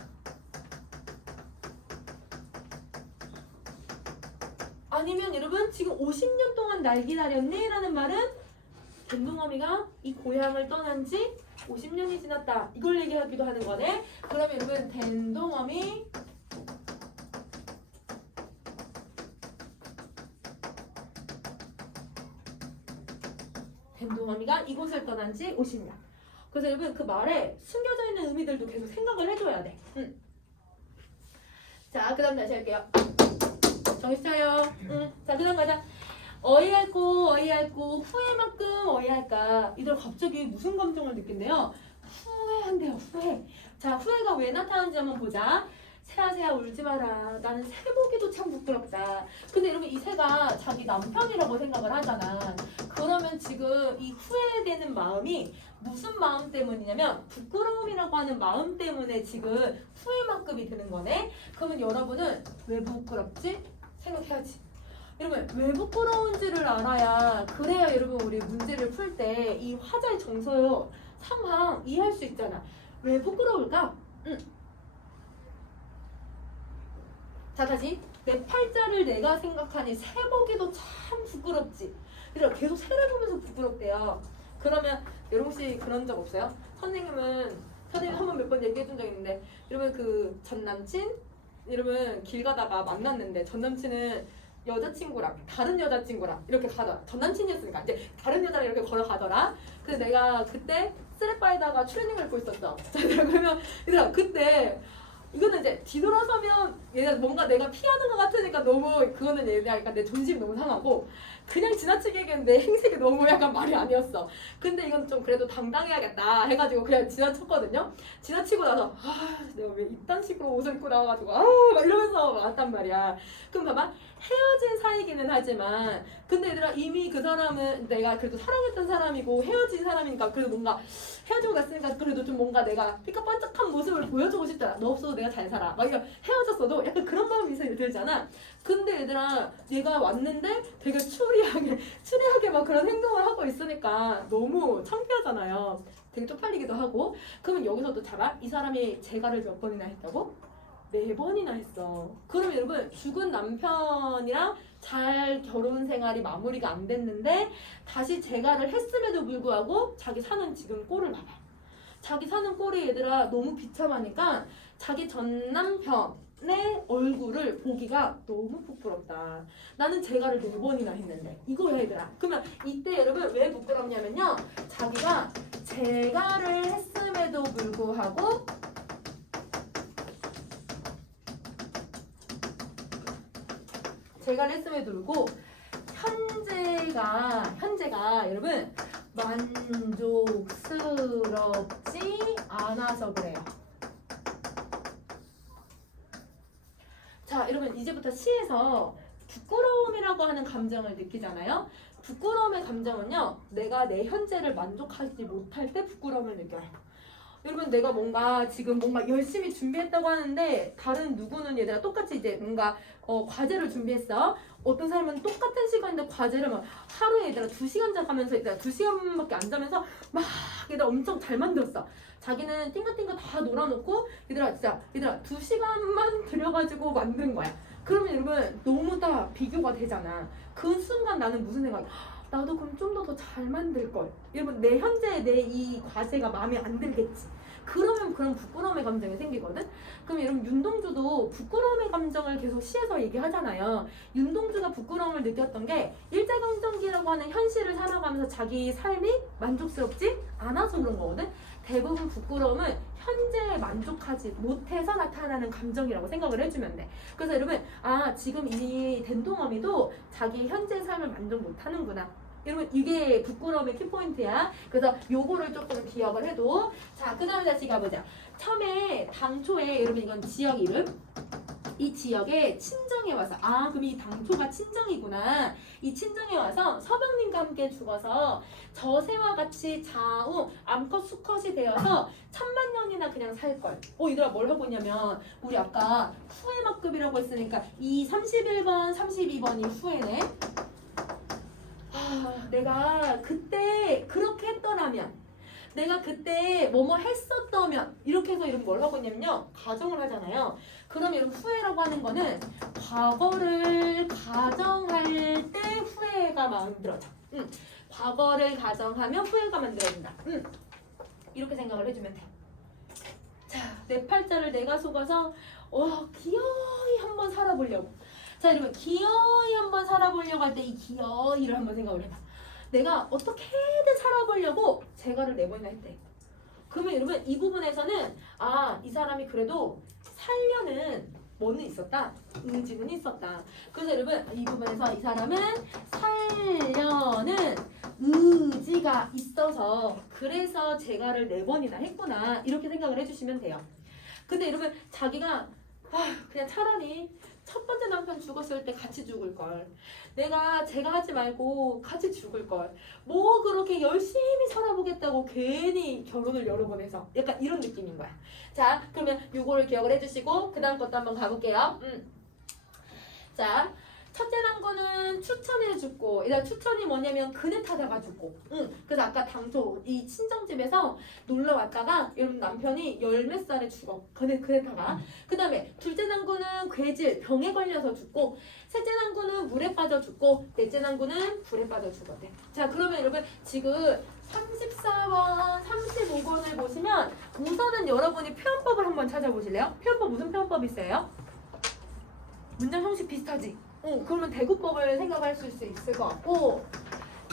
아니면 여러분 지금 50년 동안 날 기다렸니? 라는 말은 댄동어미가 이 고향을 떠난 지 50년이 지났다. 이걸 얘기하기도 하는 거네. 그러면 여러분 댄동어미 댄동어미가 이곳을 떠난 지 50년. 그래서 여러분 그 말에 숨겨져 있는 의미들도 계속 생각을 해줘야 돼. 자, 그 다음 다시 할게요. 정신 차려. 자, 그 다음 가자. 어이할고 후회만큼 어이할까. 이들 갑자기 무슨 감정을 느낀대요? 후회한대요. 후회. 자, 후회가 왜 나타나는지 한번 보자. 새야 울지 마라. 나는 새 보기도 참 부끄럽다. 근데 여러분 이 새가 자기 남편이라고 생각을 하잖아. 그러면 지금 이 후회되는 마음이 무슨 마음 때문이냐면 부끄러움이라고 하는 마음 때문에 지금 후회만큼이 드는 거네. 그러면 여러분은 왜 부끄럽지? 생각해야지. 여러분 왜 부끄러운지를 알아야 그래야 여러분 우리 문제를 풀 때 이 화자의 정서 상황 이해할 수 있잖아. 왜 부끄러울까? 자, 다시 내 팔자를 내가 생각하니 새 보기도 참 부끄럽지. 그래서 계속 새를 보면서 부끄럽대요. 그러면 여러분 혹시 그런 적 없어요? 선생님 한 번 몇 번 얘기해 준 적 있는데 여러분 그 전 남친 여러분 길 가다가 만났는데 전 남친은 여자친구랑 다른 여자친구랑 이렇게 가더라. 전 남친이었으니까 이제 다른 여자랑 이렇게 걸어가더라. 그래서 내가 그때 쓰레빠에다가 추리닝을 입고 있었어. 자, 그러면 얘들아 그때 이거는 이제 뒤돌아서면 얘가 뭔가 내가 피하는 것 같으니까 너무 그거는 얘가 약간 내 존심이 너무 상하고 그냥 지나치게 얘기했는데 내 행색이 너무 약간 말이 아니었어. 근데 이건 좀 그래도 당당해야겠다 해가지고 그냥 지나쳤거든요. 지나치고 나서 내가 왜 이딴 식으로 옷을 입고 나와가지고 막 이러면서 왔단 말이야. 그럼 봐봐 헤어진 사이기는 하지만 근데 얘들아 이미 그 사람은 내가 그래도 사랑했던 사람이고 헤어진 사람이니까 그래도 뭔가 헤어지고 났으니까 그래도 좀 뭔가 내가 삐까뻔쩍한 모습을 보여주고 싶잖아. 너 없어도 내가 잘 살아 막 이런 헤어졌어도 약간 그런 마음이 들잖아. 근데 얘들아 얘가 왔는데 되게 추리하게 막 그런 행동을 하고 있으니까 너무 창피하잖아요. 되게 쪽팔리기도 하고. 그러면 여기서도 잡아 이 사람이 재가를 몇 번이나 했다고? 4번이나 했어. 그럼 여러분 죽은 남편이랑 잘 결혼 생활이 마무리가 안 됐는데 다시 재가를 했음에도 불구하고 자기 사는 지금 꼴을 봐봐. 자기 사는 꼴이 얘들아 너무 비참하니까 자기 전 남편의 얼굴을 보기가 너무 부끄럽다. 나는 재가를 4번이나 했는데 이거야 얘들아. 그러면 이때 여러분 왜 부끄럽냐면요. 자기가 재가를 했음에도 불구하고 재가를 했음에도 불구하고 현재가 여러분 만족스럽지 않아서 그래요. 자, 여러분 이제부터 시에서 부끄러움이라고 하는 감정을 느끼잖아요. 부끄러움의 감정은요. 내가 내 현재를 만족하지 못할 때 부끄러움을 느껴요. 여러분 내가 지금 뭔가 열심히 준비했다고 하는데 다른 누구는 얘들아 똑같이 이제 뭔가 과제를 준비했어. 어떤 사람은 똑같은 시간인데 과제를 막 하루에 얘들아 2시간 자면서 얘들아 2시간밖에 안 자면서 막 얘들아 엄청 잘 만들었어. 자기는 띵가띵가 다 놀아놓고 얘들아 2시간만 들여가지고 만든 거야. 그러면 여러분 너무 다 비교가 되잖아. 그 순간 나는 무슨 생각이 나도 그럼 좀 더 잘 만들 걸. 여러분 내 현재 내 이 과제가 마음에 안 들겠지. 그러면 그런 부끄러움의 감정이 생기거든. 그럼 여러분 윤동주도 부끄러움의 감정을 계속 시에서 얘기하잖아요. 윤동주가 부끄러움을 느꼈던 게 일제강점기라고 하는 현실을 살아가면서 자기 삶이 만족스럽지 않아서 그런 거거든. 대부분 부끄러움은 현재에 만족하지 못해서 나타나는 감정이라고 생각을 해주면 돼. 그래서 여러분 지금 이 덴동어미도 자기 현재 삶을 만족 못하는구나. 여러분 이게 부끄러움의 키포인트야. 그래서 요거를 조금 기억을 해도. 자, 그 다음에 다시 가보자. 처음에 당초에 여러분 이건 지역 이름. 이 지역에 친정에 와서 그럼 이 당초가 친정이구나. 이 친정에 와서 서방님과 함께 죽어서 저새와 같이 좌우 암컷 수컷이 되어서 1000만 년이나 그냥 살걸. 얘들아 뭘 하고 있냐면 우리 아까 후회막급이라고 했으니까 이 31번 32번이 후회네. 내가 그때 그렇게 했더라면, 내가 그때 뭐뭐 했었다면, 이렇게 해서 여러분 뭘 하고 있냐면요, 가정을 하잖아요. 그럼 여러분 후회라고 하는 거는 과거를 가정할 때 후회가 만들어져. 과거를 가정하면 후회가 만들어진다. 이렇게 생각을 해주면 돼. 자, 내 팔자를 내가 속아서 기어이 한번 살아보려고. 자, 여러분 기어이 한번 살아보려고 할 때 이 기어이를 한번 생각을 해봐. 내가 어떻게든 살아보려고 재가를 4번이나 했대. 그러면 여러분 이 부분에서는 이 사람이 그래도 살려는 뭐는 있었다? 의지는 있었다. 그래서 여러분 이 부분에서 이 사람은 살려는 의지가 있어서 그래서 재가를 4번이나 했구나. 이렇게 생각을 해주시면 돼요. 근데 여러분 자기가 그냥 차라리 첫 번째 남편 죽었을 때 같이 죽을 걸. 내가 제가 하지 말고 같이 죽을 걸. 뭐 그렇게 열심히 살아보겠다고 괜히 결혼을 여러 번 해서. 약간 이런 느낌인 거야. 자, 그러면 요거를 기억을 해주시고 그 다음 것도 한번 가볼게요. 자, 첫째 당구는 추천해 죽고, 일단 추천이 뭐냐면 그네 타다가 죽고. 그래서 아까 당초 이 친정집에서 놀러 왔다가 여러분 남편이 10몇 살에 죽어. 그네 타가. 그 다음에 둘째 당구는 괴질 병에 걸려서 죽고, 셋째 당구는 물에 빠져 죽고, 넷째 당구는 불에 빠져 죽었대. 자, 그러면 여러분 지금 34번, 35번을 보시면 우선은 여러분이 표현법을 한번 찾아보실래요? 표현법 무슨 표현법이 있어요? 문장 형식 비슷하지? 그러면 대구법을 생각할 수 있을 것 같고,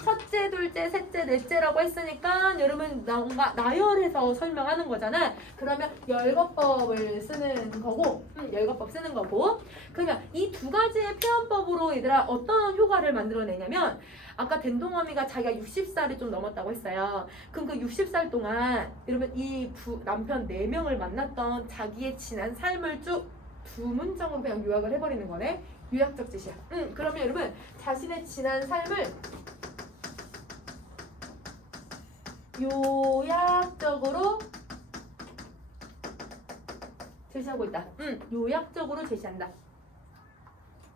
첫째, 둘째, 셋째, 넷째라고 했으니까 여러분 뭔가 나열해서 설명하는 거잖아. 그러면 열거법을 쓰는 거고, 열거법 쓰는 거고. 그러면 이 두 가지의 표현법으로 얘들아 어떤 효과를 만들어내냐면, 아까 덴동어미가 자기가 60살이 좀 넘었다고 했어요. 그럼 그 60살 동안 여러분 이 남편 4명을 만났던 자기의 지난 삶을 쭉 2문장으로 그냥 요약을 해버리는 거네. 요약적 뜻이야. 그러면 여러분 자신의 지난 삶을 요약적으로 제시하고 있다. 요약적으로 제시한다.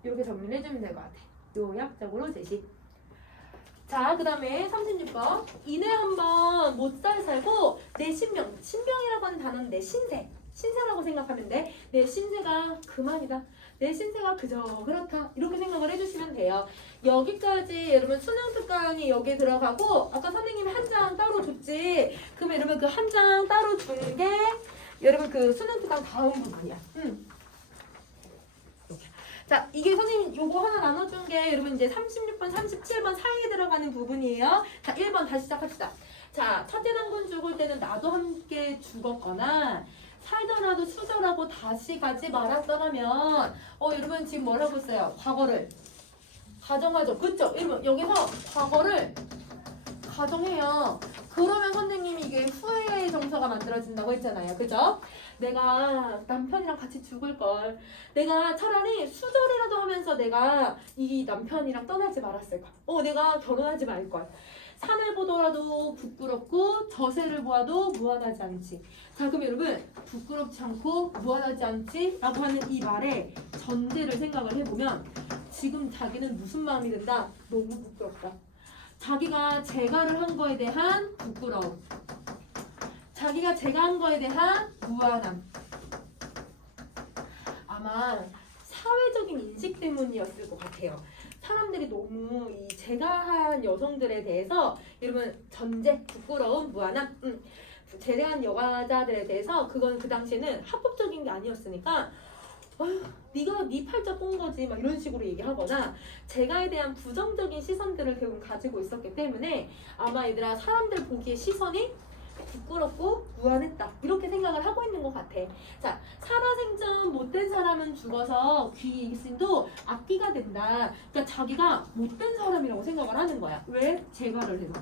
이렇게 정리를 해주면 될 것 같아. 요약적으로 제시. 자, 그 다음에 36번. 이내 한번 못 잘 살고 내 신병. 신병이라고 하는 단어는 내 신세. 신세라고 생각하면 돼. 내 신세가 그만이다. 내 신세가 그저 그렇다. 이렇게 생각을 해주시면 돼요. 여기까지 여러분 수능 특강이 여기에 들어가고, 아까 선생님이 한 장 따로 줬지. 그러면 여러분 그 한 장 따로 준 게 여러분 그 수능 특강 다음 부분이야. 자, 이게 선생님 요거 하나 나눠준 게 여러분 이제 36번, 37번 사이에 들어가는 부분이에요. 자, 1번 다시 시작합시다. 자, 첫째 당군 죽을 때는 나도 함께 죽었거나 살더라도 수절하고 다시 가지 말았더라면, 여러분 지금 뭐라고 했어요? 과거를 가정하죠. 그쵸? 여러분 여기서 과거를 가정해요. 그러면 선생님이 이게 후회의 정서가 만들어진다고 했잖아요. 그죠? 내가 남편이랑 같이 죽을 걸. 내가 차라리 수절이라도 하면서 내가 이 남편이랑 떠나지 말았을 걸. 내가 결혼하지 말 걸. 산을 보더라도 부끄럽고 저새를 보아도 무한하지 않지. 자, 그럼 여러분 부끄럽지 않고 무한하지 않지? 라고 하는 이 말의 전제를 생각을 해보면 지금 자기는 무슨 마음이 든다? 너무 부끄럽다. 자기가 재가를 한 거에 대한 부끄러움. 자기가 제가 한 거에 대한 무한함. 아마 사회적인 인식 때문이었을 것 같아요. 사람들이 너무 이 제가 한 여성들에 대해서 여러분 전제, 부끄러움, 무한함, 제대한 여자들에 대해서 그건 그 당시에는 합법적인 게 아니었으니까 네가 네 팔자 꼰 거지 막 이런 식으로 얘기하거나 제가에 대한 부정적인 시선들을 결국 가지고 있었기 때문에 아마 얘들아 사람들 보기에 시선이 부끄럽고 무한했다 이렇게 생각을 하고 있는 것 같아. 자, 살아생전 못된 사람은 죽어서 귀신도 악귀가 된다. 그러니까 자기가 못된 사람이라고 생각을 하는 거야. 왜? 제가를 해서.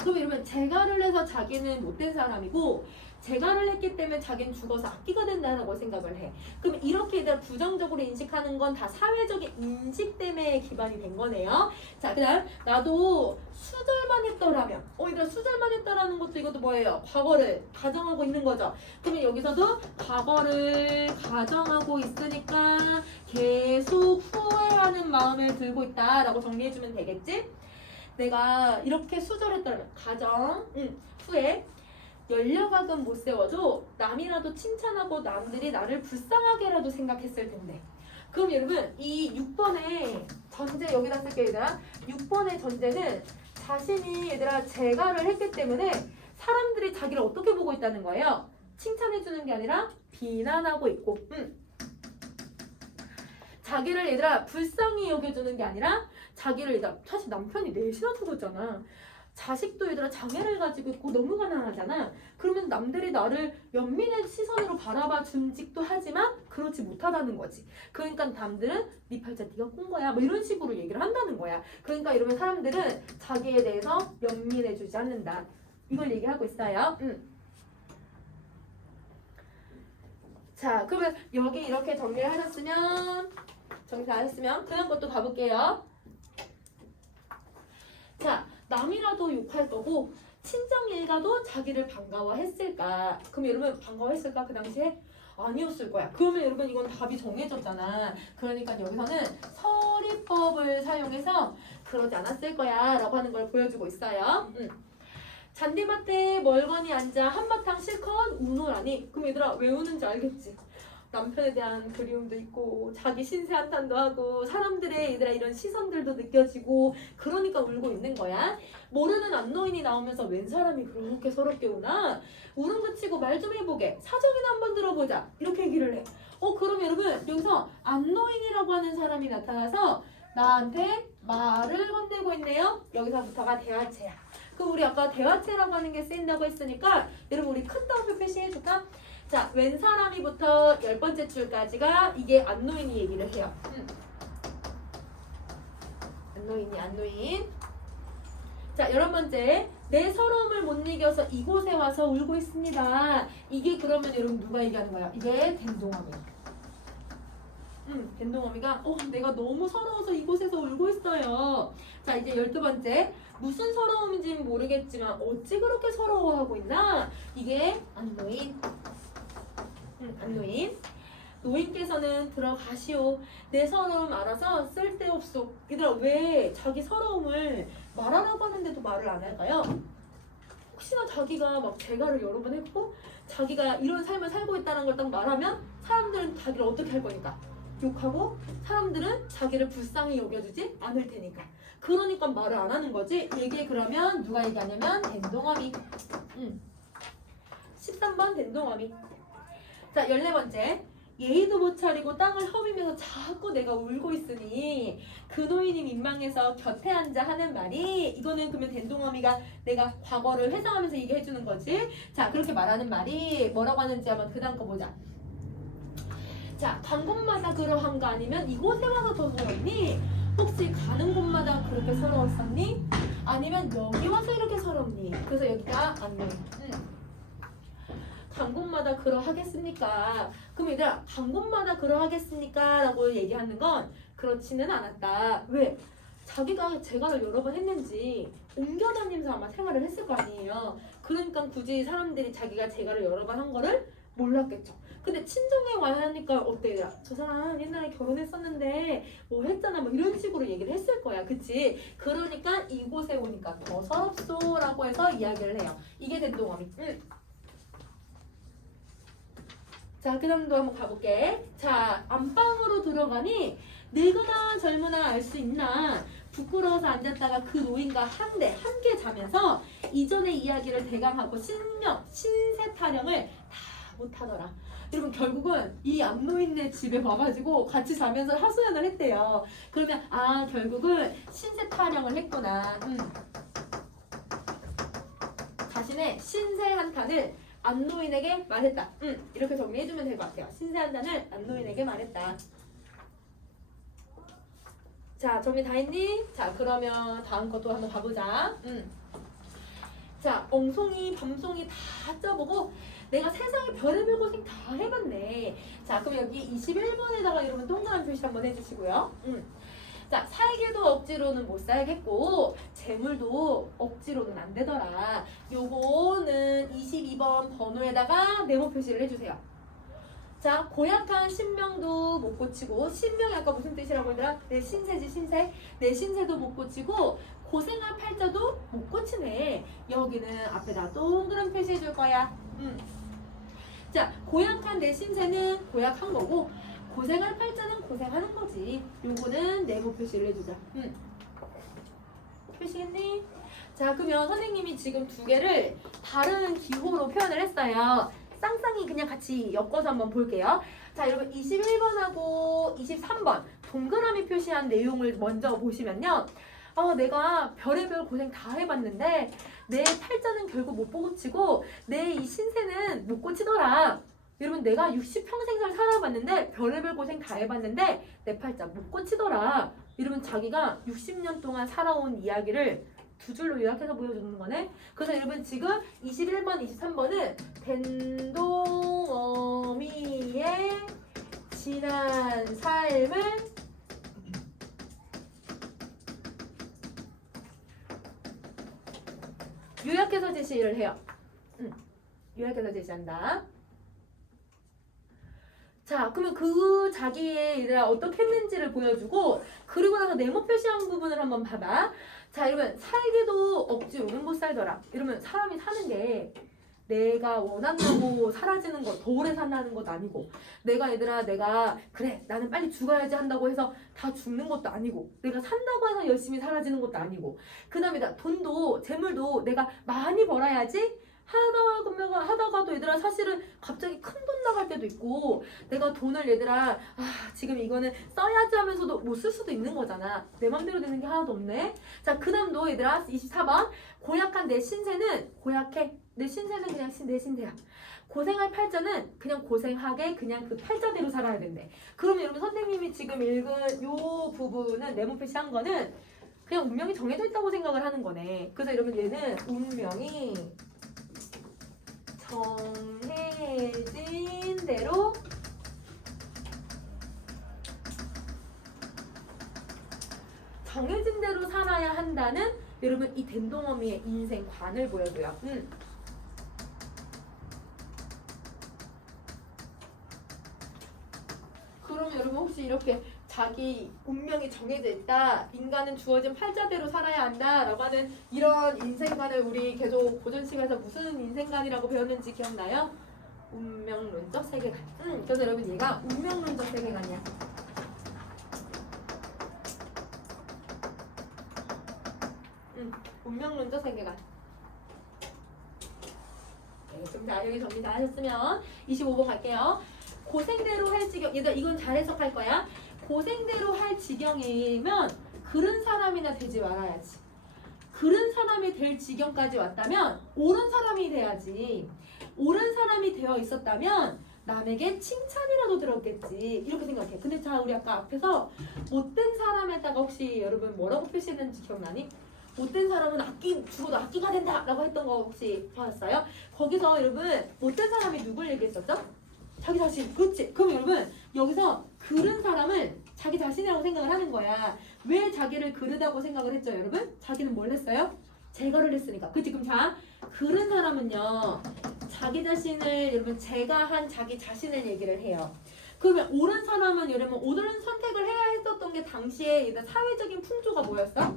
그럼 이러면 제가를 해서 자기는 못된 사람이고 제가를 했기 때문에 자기는 죽어서 악귀가 된다고 생각을 해. 그럼 이렇게 얘들아 부정적으로 인식하는 건 다 사회적인 인식 때문에 기반이 된 거네요. 자, 그다음 나도 수절만 했더라면 얘들아 수절만 했다라는 것도 이것도 뭐예요? 과거를 가정하고 있는 거죠. 그러면 여기서도 과거를 가정하고 있으니까 계속 후회하는 마음을 들고 있다라고 정리해주면 되겠지? 내가 이렇게 수절했더라면 가정, 후회 연려각은 못 세워도 남이라도 칭찬하고 남들이 나를 불쌍하게라도 생각했을 텐데 그럼 여러분 이 6번의 전제 여기다 쓸게요 얘들아 6번의 전제는 자신이 얘들아 제가를 했기 때문에 사람들이 자기를 어떻게 보고 있다는 거예요? 칭찬해주는 게 아니라 비난하고 있고 자기를 얘들아 불쌍히 여겨주는 게 아니라 자기를 얘들아 사실 남편이 넷이나 죽었잖아. 자식도 얘들아 장애를 가지고 있고 너무 가난하잖아. 그러면 남들이 나를 연민의 시선으로 바라봐 준직도 하지만 그렇지 못하다는 거지. 그러니까 남들은 네 팔자 네가 꾼 거야 뭐 이런 식으로 얘기를 한다는 거야. 그러니까 이러면 사람들은 자기에 대해서 연민해 주지 않는다. 이걸 얘기하고 있어요. 자, 그러면 여기 이렇게 정리를 하셨으면 정리 다 하셨으면 그냥 것도 가볼게요. 자, 남이라도 욕할 거고 친정 일가도 자기를 반가워했을까? 그럼 여러분 반가워했을까? 그 당시에? 아니었을 거야. 그러면 여러분 이건 답이 정해졌잖아. 그러니까 여기서는 서리법을 사용해서 그러지 않았을 거야 라고 하는 걸 보여주고 있어요. 잔디밭에 멀거니 앉아 한바탕 실컷 우노라니. 그럼 얘들아 왜 우는지 알겠지? 남편에 대한 그리움도 있고 자기 신세 한탄도 하고 사람들의 얘들아 이런 시선들도 느껴지고 그러니까 울고 있는 거야. 모르는 안노인이 나오면서 웬 사람이 그렇게 서럽게 우나? 울음 그치고 말 좀 해보게. 사정이나 한번 들어보자. 이렇게 얘기를 해. 그럼 여러분 여기서 안노인이라고 하는 사람이 나타나서 나한테 말을 건네고 있네요. 여기서부터가 대화체야. 그럼 우리 아까 대화체라고 하는 게 쓰인다고 했으니까 여러분 우리 큰 따옴표 표시해줄까? 자, 웬 사람이부터 10번째 줄까지가 이게 안노인이 얘기를 해요. 안노인. 자, 11번째. 내 서러움을 못 이겨서 이곳에 와서 울고 있습니다. 이게 그러면 여러분 누가 얘기하는 거야? 이게 댄동어미. 댄동어미가 내가 너무 서러워서 이곳에서 울고 있어요. 자, 이제 12번째. 무슨 서러움인지는 모르겠지만 어찌 그렇게 서러워하고 있나? 이게 안노인. 안노인. 노인께서는 들어가시오. 내 서러움 알아서 쓸데없소. 얘들아 왜 자기 서러움을 말하라고 하는데도 말을 안 할까요? 혹시나 자기가 막 재가를 여러 번 했고 자기가 이런 삶을 살고 있다는 걸 딱 말하면 사람들은 자기를 어떻게 할 거니까 욕하고 사람들은 자기를 불쌍히 여겨주지 않을 테니까 그러니까 말을 안 하는 거지. 이게 그러면 누가 얘기하냐면 댄동어미. 13번 댄동어미. 자, 14번째. 예의도 못 차리고 땅을 허비면서 자꾸 내가 울고 있으니 그 노인이 민망해서 곁에 앉아 하는 말이 이거는 그러면 댄동어미가 내가 과거를 회상하면서 얘기해 주는 거지. 자, 그렇게 말하는 말이 뭐라고 하는지 한번 그 다음 거 보자. 자, 간 곳마다 그러한 거 아니면 이곳에 와서 더 서럽니? 혹시 가는 곳마다 그렇게 서러웠었니? 아니면 여기 와서 이렇게 서럽니? 그래서 여기가 안노인. 간 곳마다 그러하겠습니까? 그럼 얘들아 간 곳마다 그러하겠습니까? 라고 얘기하는 건 그렇지는 않았다. 왜? 자기가 재가를 여러 번 했는지 옮겨다니면서 아마 생활을 했을 거 아니에요. 그러니까 굳이 사람들이 자기가 재가를 여러 번 한 거를 몰랐겠죠. 근데 친정에 와야 하니까 어때? 야, 저 사람 옛날에 결혼했었는데 뭐 했잖아 뭐 이런 식으로 얘기를 했을 거야. 그치? 그러니까 이곳에 오니까 더 서럽소 라고 해서 이야기를 해요. 이게 된동어미. 자, 그 다음도 한번 가볼게. 자, 안방으로 들어가니 늙으나 젊으나 알 수 있나? 부끄러워서 앉았다가 그 노인과 함께 자면서 이전의 이야기를 대강하고 신세 타령을 다 못하더라. 여러분 결국은 이 안노인네 집에 와가지고 같이 자면서 하소연을 했대요. 그러면 아 결국은 신세 타령을 했구나. 자신의 신세 한탄을 안노인에게 말했다. 이렇게 정리해주면 될 것 같아요. 신세 한탄을 안노인에게 말했다. 자, 정리 다 했니? 자, 그러면 다음 것도 한번 가보자. 자, 엉송이, 밤송이 다 짜보고 내가 세상에 별의별 고생 다 해봤네. 자, 그럼 여기 21번에다가 여러분 동그란 표시 한번 해주시고요. 자, 살기도 억지로는 못 살겠고 재물도 억지로는 안 되더라. 요거는 22번 번호에다가 네모 표시를 해주세요. 자, 고약한 신명도 못 고치고 신명이 아까 무슨 뜻이라고 했더라? 내 신세지 신세. 내 신세도 못 고치고 고생할 팔자도 못 고치네. 여기는 앞에다 동그란 표시해 줄 거야. 자, 고약한 내 신세는 고약한 거고 고생할 팔자는 고생하는 거지. 요거는 네모 표시를 해주자. 표시했니? 자, 그러면 선생님이 지금 두 개를 다른 기호로 표현을 했어요. 쌍쌍이 그냥 같이 엮어서 한번 볼게요. 자, 여러분 21번하고 23번 동그라미 표시한 내용을 먼저 보시면요. 내가 별의별 고생 다 해봤는데 내 팔자는 결국 못 고치고 내 이 신세는 못 고치더라. 여러분 내가 60평생을 살아봤는데 별의별 고생 다 해봤는데 내 팔자 못 고치더라. 여러분 자기가 60년 동안 살아온 이야기를 두 줄로 요약해서 보여주는 거네. 그래서 여러분 지금 21번, 23번은 된동어미의 지난 삶을 요약해서 제시를 해요. 요약해서 제시한다. 자, 그러면 그 자기의 얘들아 어떻게 했는지를 보여주고 그리고 나서 네모 표시한 부분을 한번 봐봐. 자, 여러분 살기도 억지로는 못 살더라. 이러면 사람이 사는 게 내가 원한다고 사라지는 거, 더 오래 산다는 것도 아니고 내가 그래 나는 빨리 죽어야지 한다고 해서 다 죽는 것도 아니고 내가 산다고 해서 열심히 사라지는 것도 아니고 그 다음에 돈도 재물도 내가 많이 벌어야지 하다가도 얘들아 사실은 갑자기 큰 돈 나갈 때도 있고 내가 돈을 얘들아 지금 이거는 써야지 하면서도 못 쓸 수도 있는 거잖아. 내 맘대로 되는 게 하나도 없네. 자, 그 다음도 얘들아 24번 고약한 내 신세는 고약해. 내 신세는 그냥 내 신세야. 고생할 팔자는 그냥 고생하게 그냥 그 팔자대로 살아야 된대. 그러면 여러분 선생님이 지금 읽은 요 부분은 네모 표시한 거는 그냥 운명이 정해져 있다고 생각을 하는 거네. 그래서 여러분 얘는 운명이 정해진 대로 살아야 한다는 여러분 이 된동어미의 인생관을 보여줘요. 그러면 여러분 혹시 이렇게 자기 운명이 정해져 있다, 인간은 주어진 팔자대로 살아야 한다 라고 하는 이런 인생관을 우리 계속 고전식에서 무슨 인생관이라고 배웠는지 기억나요? 운명론적 세계관. 그래서 여러분 얘가 운명론적 세계관이야. 운명론적 세계관. 네, 좀 다 여기 정리 다 하셨으면 25번 갈게요. 고생대로 할 지경. 얘들아 이건 잘 해석할 거야. 고생대로 할 지경이면 그른 사람이나 되지 말아야지. 그른 사람이 될 지경까지 왔다면 옳은 사람이 돼야지. 옳은 사람이 되어 있었다면 남에게 칭찬이라도 들었겠지. 이렇게 생각해. 근데 자, 우리 아까 앞에서 못된 사람에다가 혹시 여러분 뭐라고 표시했는지 기억나니? 못된 사람은 죽어도 악기가 된다 라고 했던 거 혹시 봤어요? 거기서 여러분 못된 사람이 누굴 얘기했었죠? 자기 자신. 그렇지. 그럼 여러분 여기서 그른 사람을 자기 자신이라고 생각을 하는 거야. 왜 자기를 그르다고 생각을 했죠 여러분? 자기는 뭘 했어요? 제거를 했으니까. 그치? 그럼 자, 그른 사람은요 자기 자신을 여러분 제가 한 자기 자신을 얘기를 해요. 그러면 옳은 사람은 여러분 옳은 선택을 해야 했었던 게 당시에 일단 사회적인 풍조가 뭐였어?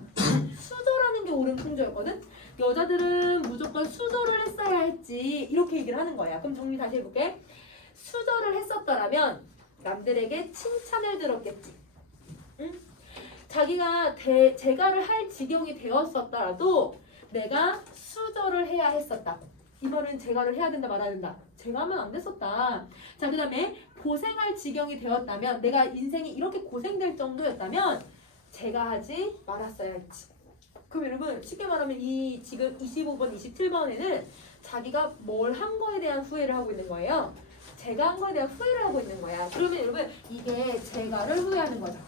수저라는 게 옳은 풍조였거든. 여자들은 무조건 수저를 했어야 했지 이렇게 얘기를 하는 거야. 그럼 정리 다시 해볼게. 수저를 했었더라면 남들에게 칭찬을 들었겠지. 응? 자기가 재가를 할 지경이 되었었더라도 내가 수저를 해야 했었다. 이번엔 재가를 해야 된다 말아야 된다. 재가하면 안 됐었다. 자, 그 다음에 고생할 지경이 되었다면 내가 인생이 이렇게 고생될 정도였다면 재가하지 말았어야 했지. 그럼 여러분 쉽게 말하면 이 지금 25번, 27번에는 자기가 뭘 한 거에 대한 후회를 하고 있는 거예요. 제가 한 거에 대한 후회를 하고 있는 거야. 그러면 여러분 이게 제가를 후회하는 거죠.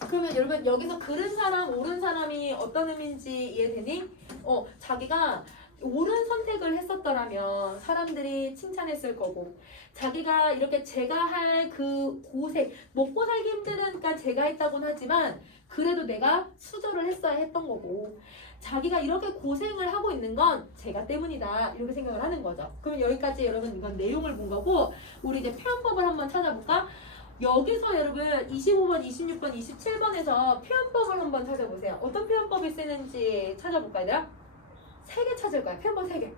그러면 여러분 여기서 그른 사람, 옳은 사람이 어떤 의미인지 이해되니? 자기가 옳은 선택을 했었더라면 사람들이 칭찬했을 거고 자기가 이렇게 제가 할 그 고생, 먹고 살기 힘드니까 제가 했다고는 하지만 그래도 내가 수저를 했어야 했던 거고 자기가 이렇게 고생을 하고 있는 건 제가 때문이다 이렇게 생각을 하는 거죠. 그럼 여기까지 여러분 이건 내용을 본 거고 우리 이제 표현법을 한번 찾아볼까? 여기서 여러분 25번, 26번, 27번에서 표현법을 한번 찾아보세요. 어떤 표현법이 쓰는지 찾아볼까 얘들아? 3개 찾을 거야. 표현법 3개.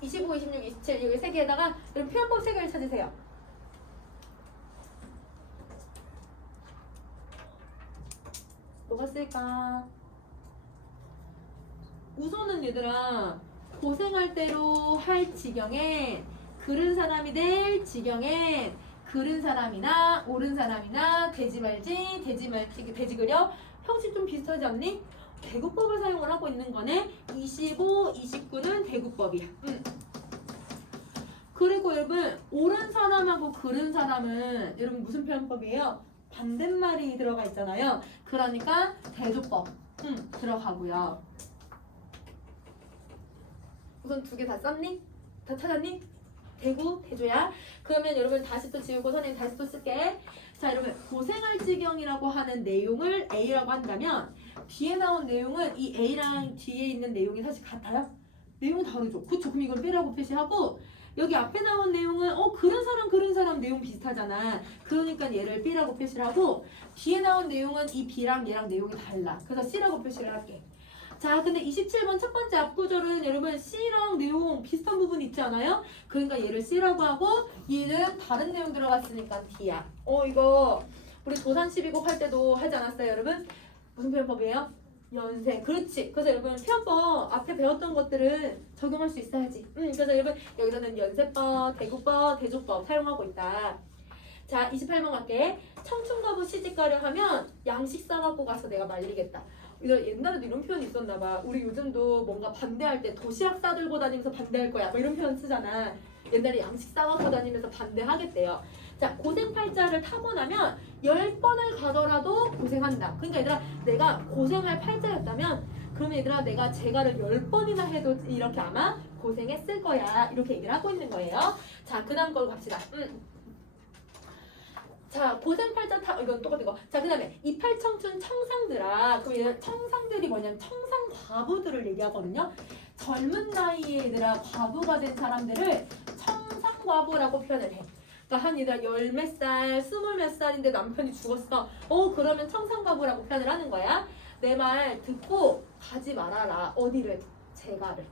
25, 26, 27 여기 3개에다가 여러분 표현법 3개를 찾으세요. 뭐가 쓸까? 우선은 얘들아 고생할 대로 할 지경에 그른 사람이 될 지경에 그른 사람이나 옳은 사람이나 되지 말지 돼지 그려 형식 좀 비슷하지 않니? 대구법을 사용을 하고 있는 거네. 25, 29는 대구법이야. 그리고 여러분 옳은 사람하고 그른 사람은 여러분 무슨 표현법이에요? 반대말이 들어가 있잖아요. 그러니까 대조법 들어가고요. 우선 2개 다 썼니? 다 찾았니? 대구, 대조야. 그러면 여러분 다시 또 지우고 선생님 다시 또 쓸게. 자 여러분 고생할 지경이라고 하는 내용을 A라고 한다면 뒤에 나온 내용은 이 A랑 뒤에 있는 내용이 사실 같아요? 내용은 다르죠. 그쵸? 그럼 이걸 B라고 표시하고 여기 앞에 나온 내용은 그런 사람 내용 비슷하잖아. 그러니까 얘를 B라고 표시를 하고 뒤에 나온 내용은 이 B랑 얘랑 내용이 달라. 그래서 C라고 표시를 할게. 자, 근데 27번 첫 번째 앞구절은 여러분 C랑 내용 비슷한 부분 있지 않아요? 그러니까 얘를 C라고 하고 얘는 다른 내용 들어갔으니까 D야. 이거 우리 도산 12곡 할 때도 하지 않았어요, 여러분? 무슨 표현법이에요? 연세. 그렇지. 그래서 여러분 표현법 앞에 배웠던 것들은 적용할 수 있어야지. 그래서 여러분 여기서는 연세법, 대구법, 대조법 사용하고 있다. 자, 28번 갈게. 청춘가부 시집가려 하면 양식 싸갖고 가서 내가 말리겠다. 옛날에도 이런 표현이 있었나 봐. 우리 요즘도 뭔가 반대할 때 도시락 싸들고 다니면서 반대할 거야. 뭐 이런 표현 쓰잖아. 옛날에 양식 싸갖고 다니면서 반대하겠대요. 자, 고생팔자를 타고 나면 10번을 가더라도 고생한다. 그러니까 얘들아 내가 고생할 팔자였다면 그러면 얘들아 내가 재가를 10번이나 해도 이렇게 아마 고생했을 거야. 이렇게 얘기를 하고 있는 거예요. 자, 그 다음 걸로 갑시다. 자, 고생팔자 이건 똑같은 거. 자, 그 다음에 이팔청춘 청상들아. 그럼 얘는 청상들이 뭐냐면 청상과부들을 얘기하거든요. 젊은 나이에 얘들아 과부가 된 사람들을 청상과부라고 표현을 해. 그러니까 한 얘들아 10몇 살, 20몇 살인데 남편이 죽었어. 그러면 청상과부라고 표현을 하는 거야. 내 말 듣고 가지 말아라. 어디를? 재가를.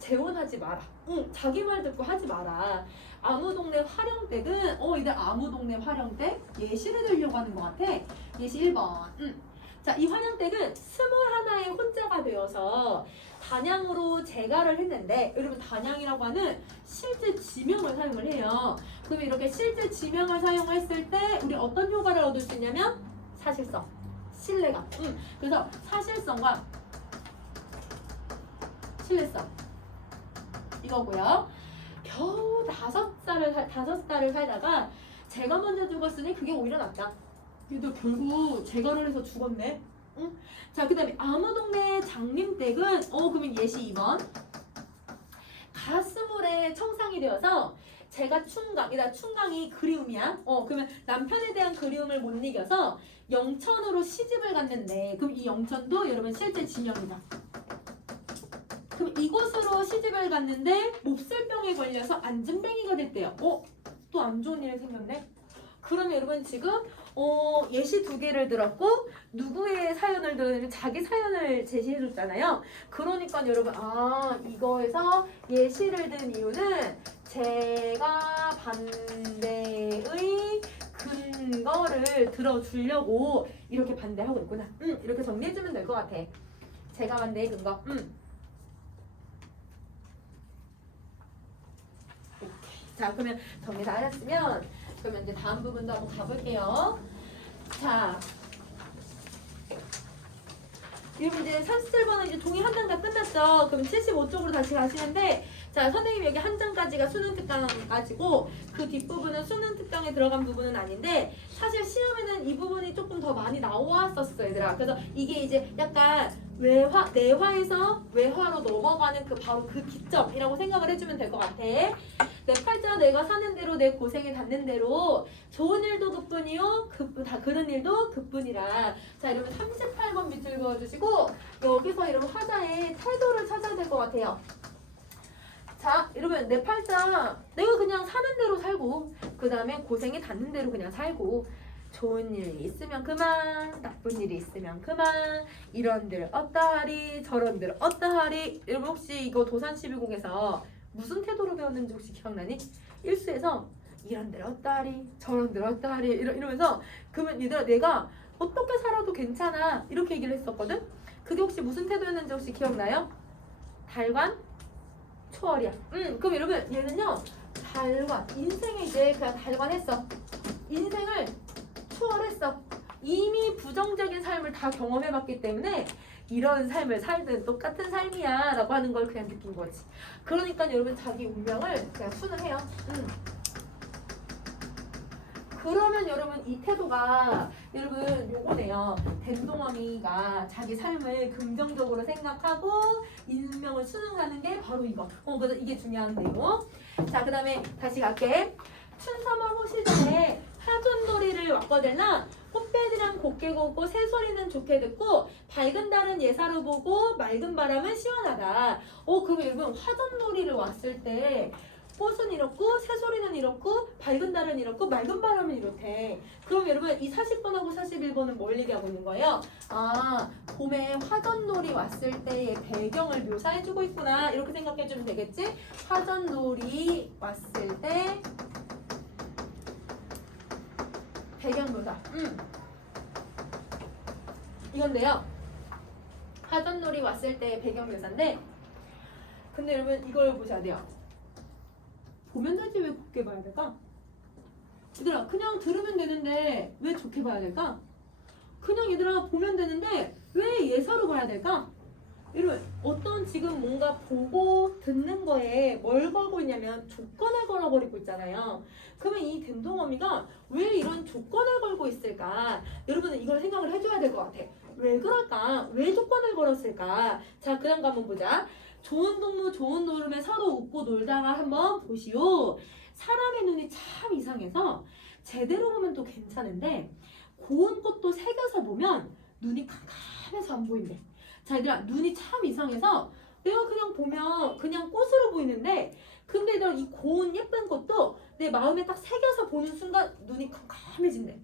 재혼하지 마라. 자기 말 듣고 하지 마라. 아무 동네 화령댁은 이들 아무 동네 화령댁 예시를 들려고 하는 것 같아. 예시 1번. 자, 이 화령댁은 21의 혼자가 되어서 단양으로 재가를 했는데 여러분 단양이라고 하는 실제 지명을 사용을 해요. 그럼 이렇게 실제 지명을 사용했을 때 우리 어떤 효과를 얻을 수 있냐면 사실성, 신뢰감. 그래서 사실성과 신뢰성 이거고요. 겨우 5달을 살다가 제가 먼저 죽었으니 그게 오히려 낫다. 근데 결국 재가를 해서 죽었네. 자, 그 다음에 아무 동네 장림댁은 그러면 예시 2번 가스물에 청상이 되어서 제가 충강이 그리움이야. 그러면 남편에 대한 그리움을 못 이겨서 영천으로 시집을 갔는데 그럼 이 영천도 여러분 실제 지명이다. 그럼 이곳으로 시집을 갔는데 몹쓸병에 걸려서 안진뱅이가 됐대요. 또 안 좋은 일이 생겼네. 그럼 여러분 지금 예시 두 개를 들었고 누구의 사연을 들었냐면 자기 사연을 제시해줬잖아요. 그러니까 여러분 이거에서 예시를 든 이유는 제가 반대의 근거를 들어주려고 이렇게 반대하고 있구나. 이렇게 정리해주면 될 것 같아. 제가 반대의 근거. 자, 그러면 정리 다 하셨으면 그러면 이제 다음 부분도 한번 가볼게요. 자, 여러분 이제 37번은 이제 종이 한 장 다 끝났죠. 그럼 75쪽으로 다시 가시는데, 자, 선생님 여기 한 장까지가 수능 특강까지고 그 뒷부분은 수능 특강에 들어간 부분은 아닌데 사실 시험에는 이 부분이 조금 더 많이 나왔었어, 얘들아. 그래서 이게 이제 약간 내화에서 외화로 넘어가는 바로 그 기점이라고 생각을 해주면 될 것 같아. 내 팔자 내가 사는 대로 내 고생에 닿는 대로 좋은 일도 그뿐이요 다 그런 일도 그뿐이라. 자, 여러분 38번 밑줄 그어주시고 여기서 여러분 화자의 태도를 찾아야 될 것 같아요. 자, 여러분 내 팔자 내가 그냥 사는 대로 살고 그 다음에 고생에 닿는 대로 그냥 살고 좋은 일이 있으면 그만, 나쁜 일이 있으면 그만, 이런들 어떠하리 저런들 어떠하리. 여러분 혹시 이거 도산 12공에서 무슨 태도로 배웠는지 혹시 기억나니? 일수에서 이런들 어떠하리 저런들 어떠하리 이러면서 그러면 얘들아 내가 어떻게 살아도 괜찮아 이렇게 얘기를 했었거든? 그게 혹시 무슨 태도였는지 혹시 기억나요? 달관 초월이야. 그럼 여러분 얘는요 달관 인생에 이제 그냥 달관했어. 인생을 초월했어. 이미 부정적인 삶을 다 경험해봤기 때문에 이런 삶을 살든 똑같은 삶이야 라고 하는 걸 그냥 느낀 거지. 그러니까 여러분 자기 운명을 그냥 순응해요. 그러면 여러분 이 태도가 여러분 요거네요. 댄동어미가 자기 삶을 긍정적으로 생각하고 운명을 순응하는 게 바로 이거. 그래서 이게 중요한 내용. 자, 그 다음에 다시 갈게. 춘삼월 호시절에 하전놀이를 왔거들나 꽃배들이랑 곱게 걷고 새소리는 좋게 듣고 밝은 달은 예사로 보고 맑은 바람은 시원하다. 그럼 여러분 화전놀이를 왔을 때 꽃은 이렇고 새소리는 이렇고 밝은 달은 이렇고 맑은 바람은 이렇대. 그럼 여러분 이 40번하고 41번은 뭘 얘기하고 있는 거예요? 봄에 화전놀이 왔을 때의 배경을 묘사해주고 있구나 이렇게 생각해주면 되겠지? 화전놀이 왔을 때 배경 묘사. 이건데요. 화전놀이 왔을 때 배경 묘사인데 근데 여러분 이걸 보셔야 돼요. 보면 되지 왜 곱게 봐야 될까? 얘들아 그냥 들으면 되는데 왜 좋게 봐야 될까? 그냥 얘들아 보면 되는데 왜 예사로 봐야 될까? 여러분 어떤 지금 뭔가 보고 듣는 거에 뭘 걸고 있냐면 조건을 걸어버리고 있잖아요. 그러면 이 댄동어미가 왜 이런 조건을 걸고 있을까? 여러분은 이걸 생각을 해줘야 될 것 같아. 왜 그럴까? 왜 조건을 걸었을까? 자, 그 다음 거 한번 보자. 좋은 동무 좋은 노름에 서로 웃고 놀다가 한번 보시오. 사람의 눈이 참 이상해서 제대로 보면 또 괜찮은데 고운 꽃도 새겨서 보면 눈이 캄캄해서 안 보인대. 자, 얘들아 눈이 참 이상해서 내가 그냥 보면 그냥 꽃으로 보이는데 근데 얘들아 이 고운 예쁜 꽃도 내 마음에 딱 새겨서 보는 순간 눈이 캄캄해진대.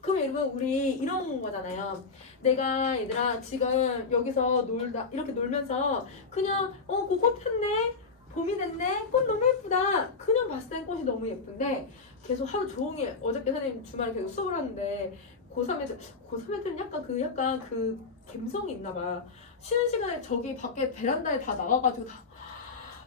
그럼 여러분 우리 이런 거잖아요. 내가 얘들아 지금 여기서 놀다 이렇게 놀면서 그냥 그 꽃 폈네 봄이 됐네 꽃 너무 예쁘다 그냥 봤을 땐 꽃이 너무 예쁜데 계속 하루 종일 어저께 선생님 주말에 계속 수업을 하는데 고3애들은 약간 그 감성이 있나 봐. 쉬는 시간에 저기 밖에 베란다에 다 나와가지고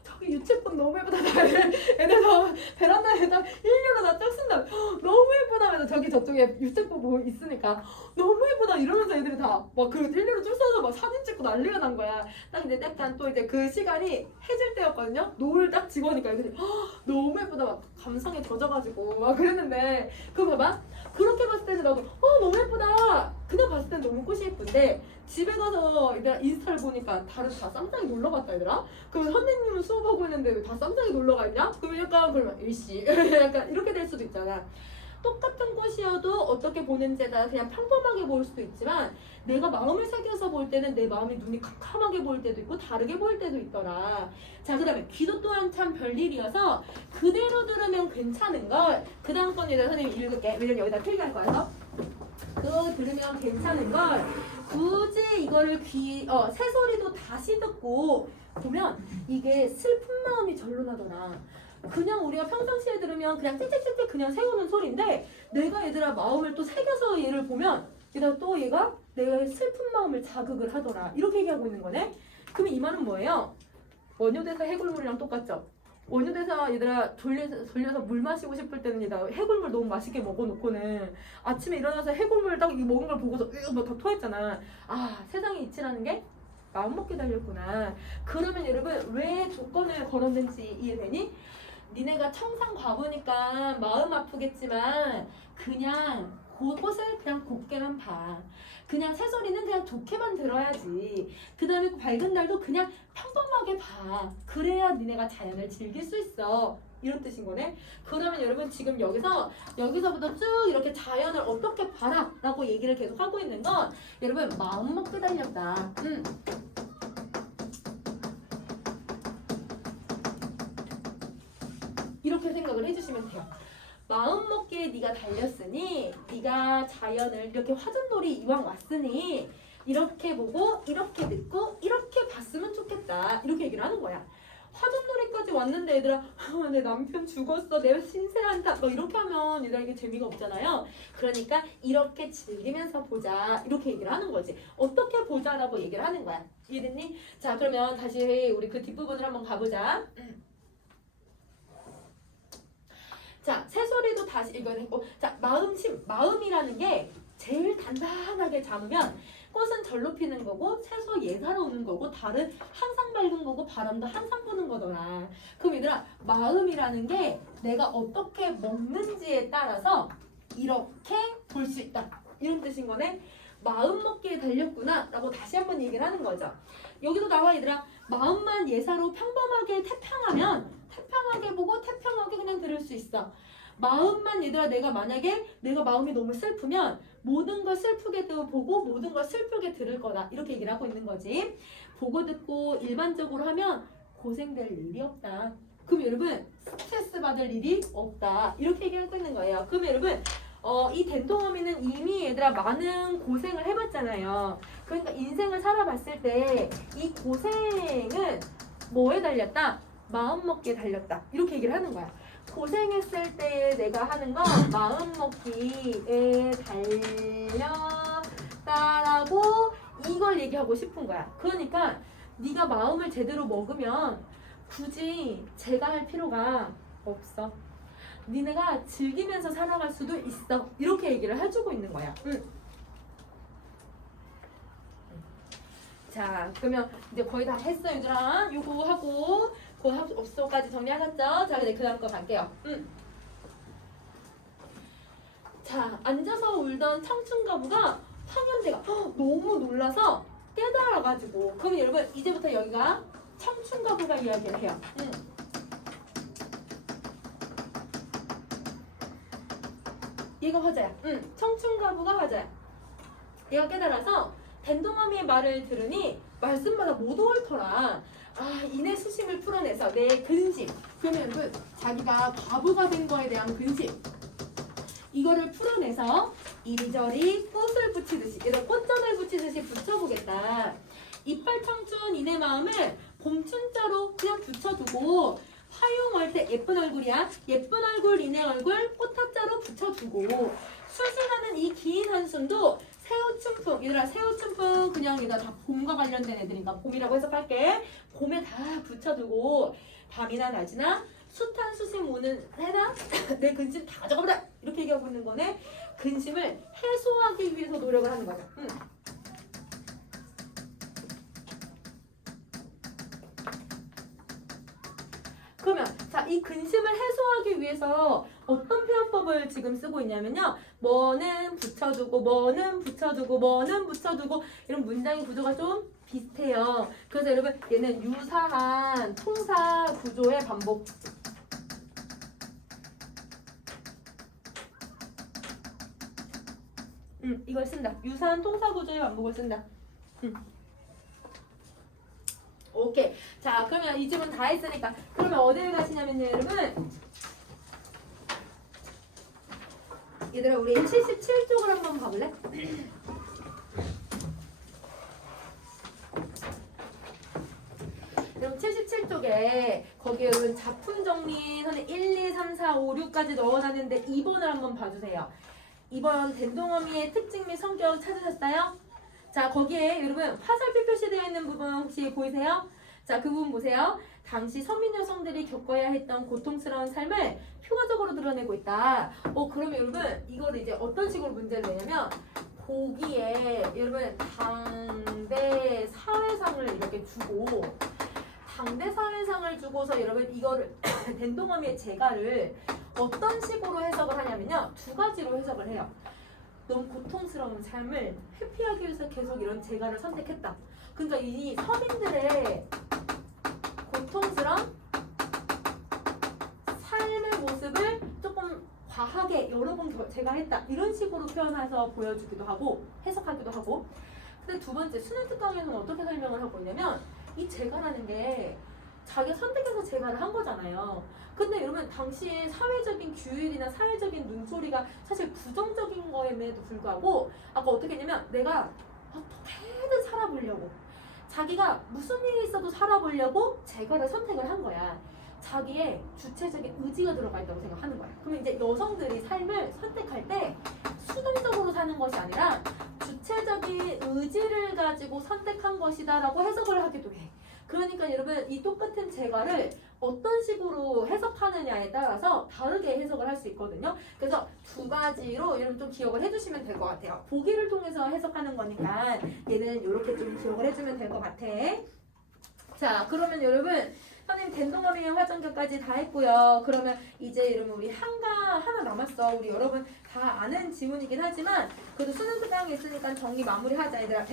저기 유채꽃 너무 예쁘다. 애들 다 베란다에 다 일렬로 다 쭉 쓴다. 너무 예쁘다면서 저기 저쪽에 유채꽃 뭐 있으니까 너무 예쁘다 이러면서 애들이 다 막 그 일렬로 쭉 서서 막 사진 찍고 난리가 난 거야. 딱 이제 약간 또 이제 그 시간이 해질 때였거든요. 노을 딱 지고 오니까 애들이 너무 예쁘다 막 감성에 젖어가지고 막 그랬는데 그거 봐봐. 그렇게 봤을 때는 나도 너무 예쁘다. 그냥 봤을 땐 너무 꽃이 예쁜데 집에 가서 얘들아 인스타를 보니까 다른 다 쌈장이 놀러 갔다 얘들아. 그러면 선생님은 수업하고 있는데 왜 다 쌈장이 놀러 갔냐? 그러면 약간 그러면 일시 약간 이렇게 될 수도 있잖아. 똑같은 꽃이어도 어떻게 보는지에 따라 그냥 평범하게 보일 수도 있지만 내가 마음을 새겨서 볼 때는 내 마음이 눈이 캄캄하게 보일 때도 있고 다르게 보일 때도 있더라. 자, 그 다음에 귀도 또한 참 별일이어서 그대로 들으면 괜찮은 걸 그 다음 건 얘들아 선생님이 읽을게. 왜냐면 여기다 필기할 거라서. 그거 들으면 괜찮은 걸 굳이 이거를 새소리도 다시 듣고 보면 이게 슬픈 마음이 절로 나더라. 그냥 우리가 평상시에 들으면 그냥 짹짹짹짹 그냥 세우는 소리인데 내가 얘들아 마음을 또 새겨서 얘를 보면 얘들아 또 얘가 내가 슬픈 마음을 자극을 하더라. 이렇게 얘기하고 있는 거네. 그럼 이 말은 뭐예요? 원효대사 해골물이랑 똑같죠? 원효대사 얘들아 졸려서 물 마시고 싶을 때는 얘들아 해골물 너무 맛있게 먹어놓고는 아침에 일어나서 해골물 딱 먹은 걸 보고서 막 토했잖아. 아, 세상에 이치라는 게 마음먹기 달렸구나. 그러면 여러분 왜 조건을 걸었는지 이해되니? 니네가 청산 과부니까 마음 아프겠지만 그냥 그것을 그냥 곱게만 봐. 그냥 새소리는 그냥 좋게만 들어야지. 그 다음에 밝은 날도 그냥 평범하게 봐. 그래야 니네가 자연을 즐길 수 있어. 이런 뜻인 거네. 그러면 여러분 지금 여기서부터 쭉 이렇게 자연을 어떻게 봐라 라고 얘기를 계속 하고 있는 건 여러분 마음 먹기 달렸다. 이렇게 생각을 해주시면 돼요. 마음 먹기에 네가 달렸으니 네가 자연을 이렇게 화전놀이 이왕 왔으니 이렇게 보고 이렇게 듣고 이렇게 봤으면 좋겠다. 이렇게 얘기를 하는 거야. 화전놀이까지 왔는데 얘들아 내 남편 죽었어 내 신세한다 뭐 이렇게 하면 얘들아 이게 재미가 없잖아요. 그러니까 이렇게 즐기면서 보자 이렇게 얘기를 하는 거지. 어떻게 보자라고 얘기를 하는 거야. 이해됐니? 자, 그러면 다시 우리 그 뒷부분을 한번 가보자. 자, 새소리도 다시 읽어내고. 자, 마음이라는 게 제일 단단하게 잡으면 꽃은 절로 피는 거고 새소 예사로 오는 거고 달은 항상 밝은 거고 바람도 항상 부는 거더라. 그럼 얘들아 마음이라는 게 내가 어떻게 먹는지에 따라서 이렇게 볼 수 있다. 이런 뜻인 거네. 마음 먹기에 달렸구나 라고 다시 한번 얘기를 하는 거죠. 여기도 나와 얘들아 마음만 예사로 평범하게 태평하면 태평하게 보고 태평하게 그냥 들을 수 있어. 마음만 얘들아 내가 만약에 내가 마음이 너무 슬프면 모든 걸 슬프게 보고 모든 걸 슬프게 들을 거다. 이렇게 얘기를 하고 있는 거지. 보고 듣고 일반적으로 하면 고생될 일이 없다. 그럼 여러분 스트레스 받을 일이 없다. 이렇게 얘기하고 있는 거예요. 그럼 여러분 이 된통어미는 이미 얘들아 많은 고생을 해봤잖아요. 그러니까 인생을 살아봤을 때 이 고생은 뭐에 달렸다? 마음먹기에 달렸다. 이렇게 얘기를 하는 거야. 고생했을 때 내가 하는 건 마음먹기에 달렸다라고 이걸 얘기하고 싶은 거야. 그러니까 네가 마음을 제대로 먹으면 굳이 제가 할 필요가 없어. 니네가 즐기면서 살아갈 수도 있어. 이렇게 얘기를 해주고 있는 거야. 자, 그러면 이제 거의 다 했어, 얘들아. 요거 하고 그 업소까지 정리하셨죠? 자, 그 다음 거 갈게요. 자, 앉아서 울던 청춘가부가 황현대가 너무 놀라서 깨달아가지고. 그럼 여러분 이제부터 여기가 청춘가부가 이야기를 해요. 얘가 화자야. 청춘가부가 화자야. 얘가 깨달아서 된동어미의 말을 들으니 말씀마다 모두 옳더라. 아, 인의 수심을 풀어내서 내 근심. 그러면 여러분 자기가 과부가 된 거에 대한 근심. 이거를 풀어내서 이리저리 꽃을 붙이듯이 얘들 꽃전을 붙이듯이 붙여보겠다. 이빨 청춘 이내 마음을 봄춘자로 그냥 붙여두고 화용할 때 예쁜 얼굴이야. 예쁜 얼굴 이내 얼굴 꽃합자로 붙여두고 수신하는 이 긴 한숨도 새우춘풍. 얘들아 새우춘풍 그냥 얘가 다 봄과 관련된 애들인가 봄이라고 해석할게. 봄에 다 붙여두고 밤이나 낮이나 숱한 수심 오는 해나 내 근심 다 적어버려. 이렇게 얘기하고 있는 거네. 근심을 해소하기 위해서 노력을 하는 거죠. 그러면 자, 이 근심을 해소하기 위해서 어떤 표현법을 지금 쓰고 있냐면요. 뭐는 붙여두고 뭐는 붙여두고 뭐는 붙여두고 이런 문장의 구조가 좀 비슷해요. 그래서 여러분 얘는 유사한 통사 구조의 반복. 이걸 쓴다. 유사한 동사 구조의 반복을 쓴다. 오케이. 자, 그러면 이 질문 다 했으니까 그러면 어디를 가시냐면요, 여러분. 얘들아, 우리 77쪽을 한번 봐볼래? 그럼 77쪽에 거기 여러분 작품 정리 선에 1, 2, 3, 4, 5, 6까지 넣어놨는데 2번을 한번 봐주세요. 2번 된동어미의 특징 및 성격 찾으셨어요? 자, 거기에 여러분 화살표 표시되어 있는 부분 혹시 보이세요? 자, 그 부분 보세요. 당시 서민 여성들이 겪어야 했던 고통스러운 삶을 효과적으로 드러내고 있다. 그러면 여러분 이거를 이제 어떤 식으로 문제를 내냐면 거기에 여러분 당대 사회상을 이렇게 주고 당대 사회상을 주고서 여러분 이거를 된동어미의 재가를 어떤 식으로 해석을 하냐면요. 두 가지로 해석을 해요. 너무 고통스러운 삶을 회피하기 위해서 계속 이런 재가를 선택했다. 그러니까 이 서민들의 고통스러운 삶의 모습을 조금 과하게 여러 번 제가 했다. 이런 식으로 표현해서 보여주기도 하고 해석하기도 하고. 근데 두 번째 수능 특강에서는 어떻게 설명을 하고 있냐면 이 재가라는 게 자기가 선택해서 재가를 한 거잖아요. 근데 여러분 당시에 사회적인 규율이나 사회적인 눈초리가 사실 부정적인 거임에도 불구하고 아까 어떻게 했냐면 내가 어떻게든 살아보려고 자기가 무슨 일이 있어도 살아보려고 재가를 선택을 한 거야. 자기의 주체적인 의지가 들어가 있다고 생각하는 거야. 그러면 이제 여성들이 삶을 선택할 때 수동적으로 사는 것이 아니라 주체적인 의지를 가지고 선택한 것이다라고 해석을 하기도 해. 그러니까 여러분 이 똑같은 재가를 어떤 식으로 해석하느냐에 따라서 다르게 해석을 할 수 있거든요. 그래서 두 가지로 여러분 좀 기억을 해주시면 될 것 같아요. 보기를 통해서 해석하는 거니까 얘는 이렇게 좀 기억을 해주면 될 것 같아. 자, 그러면 여러분 선생님 된동어미의 화전격까지 다 했고요. 그러면 이제 여러분 우리 한가 하나 남았어. 우리 여러분 다 아는 지문이긴 하지만 그래도 수능 특강이 있으니까 정리 마무리하자 얘들아.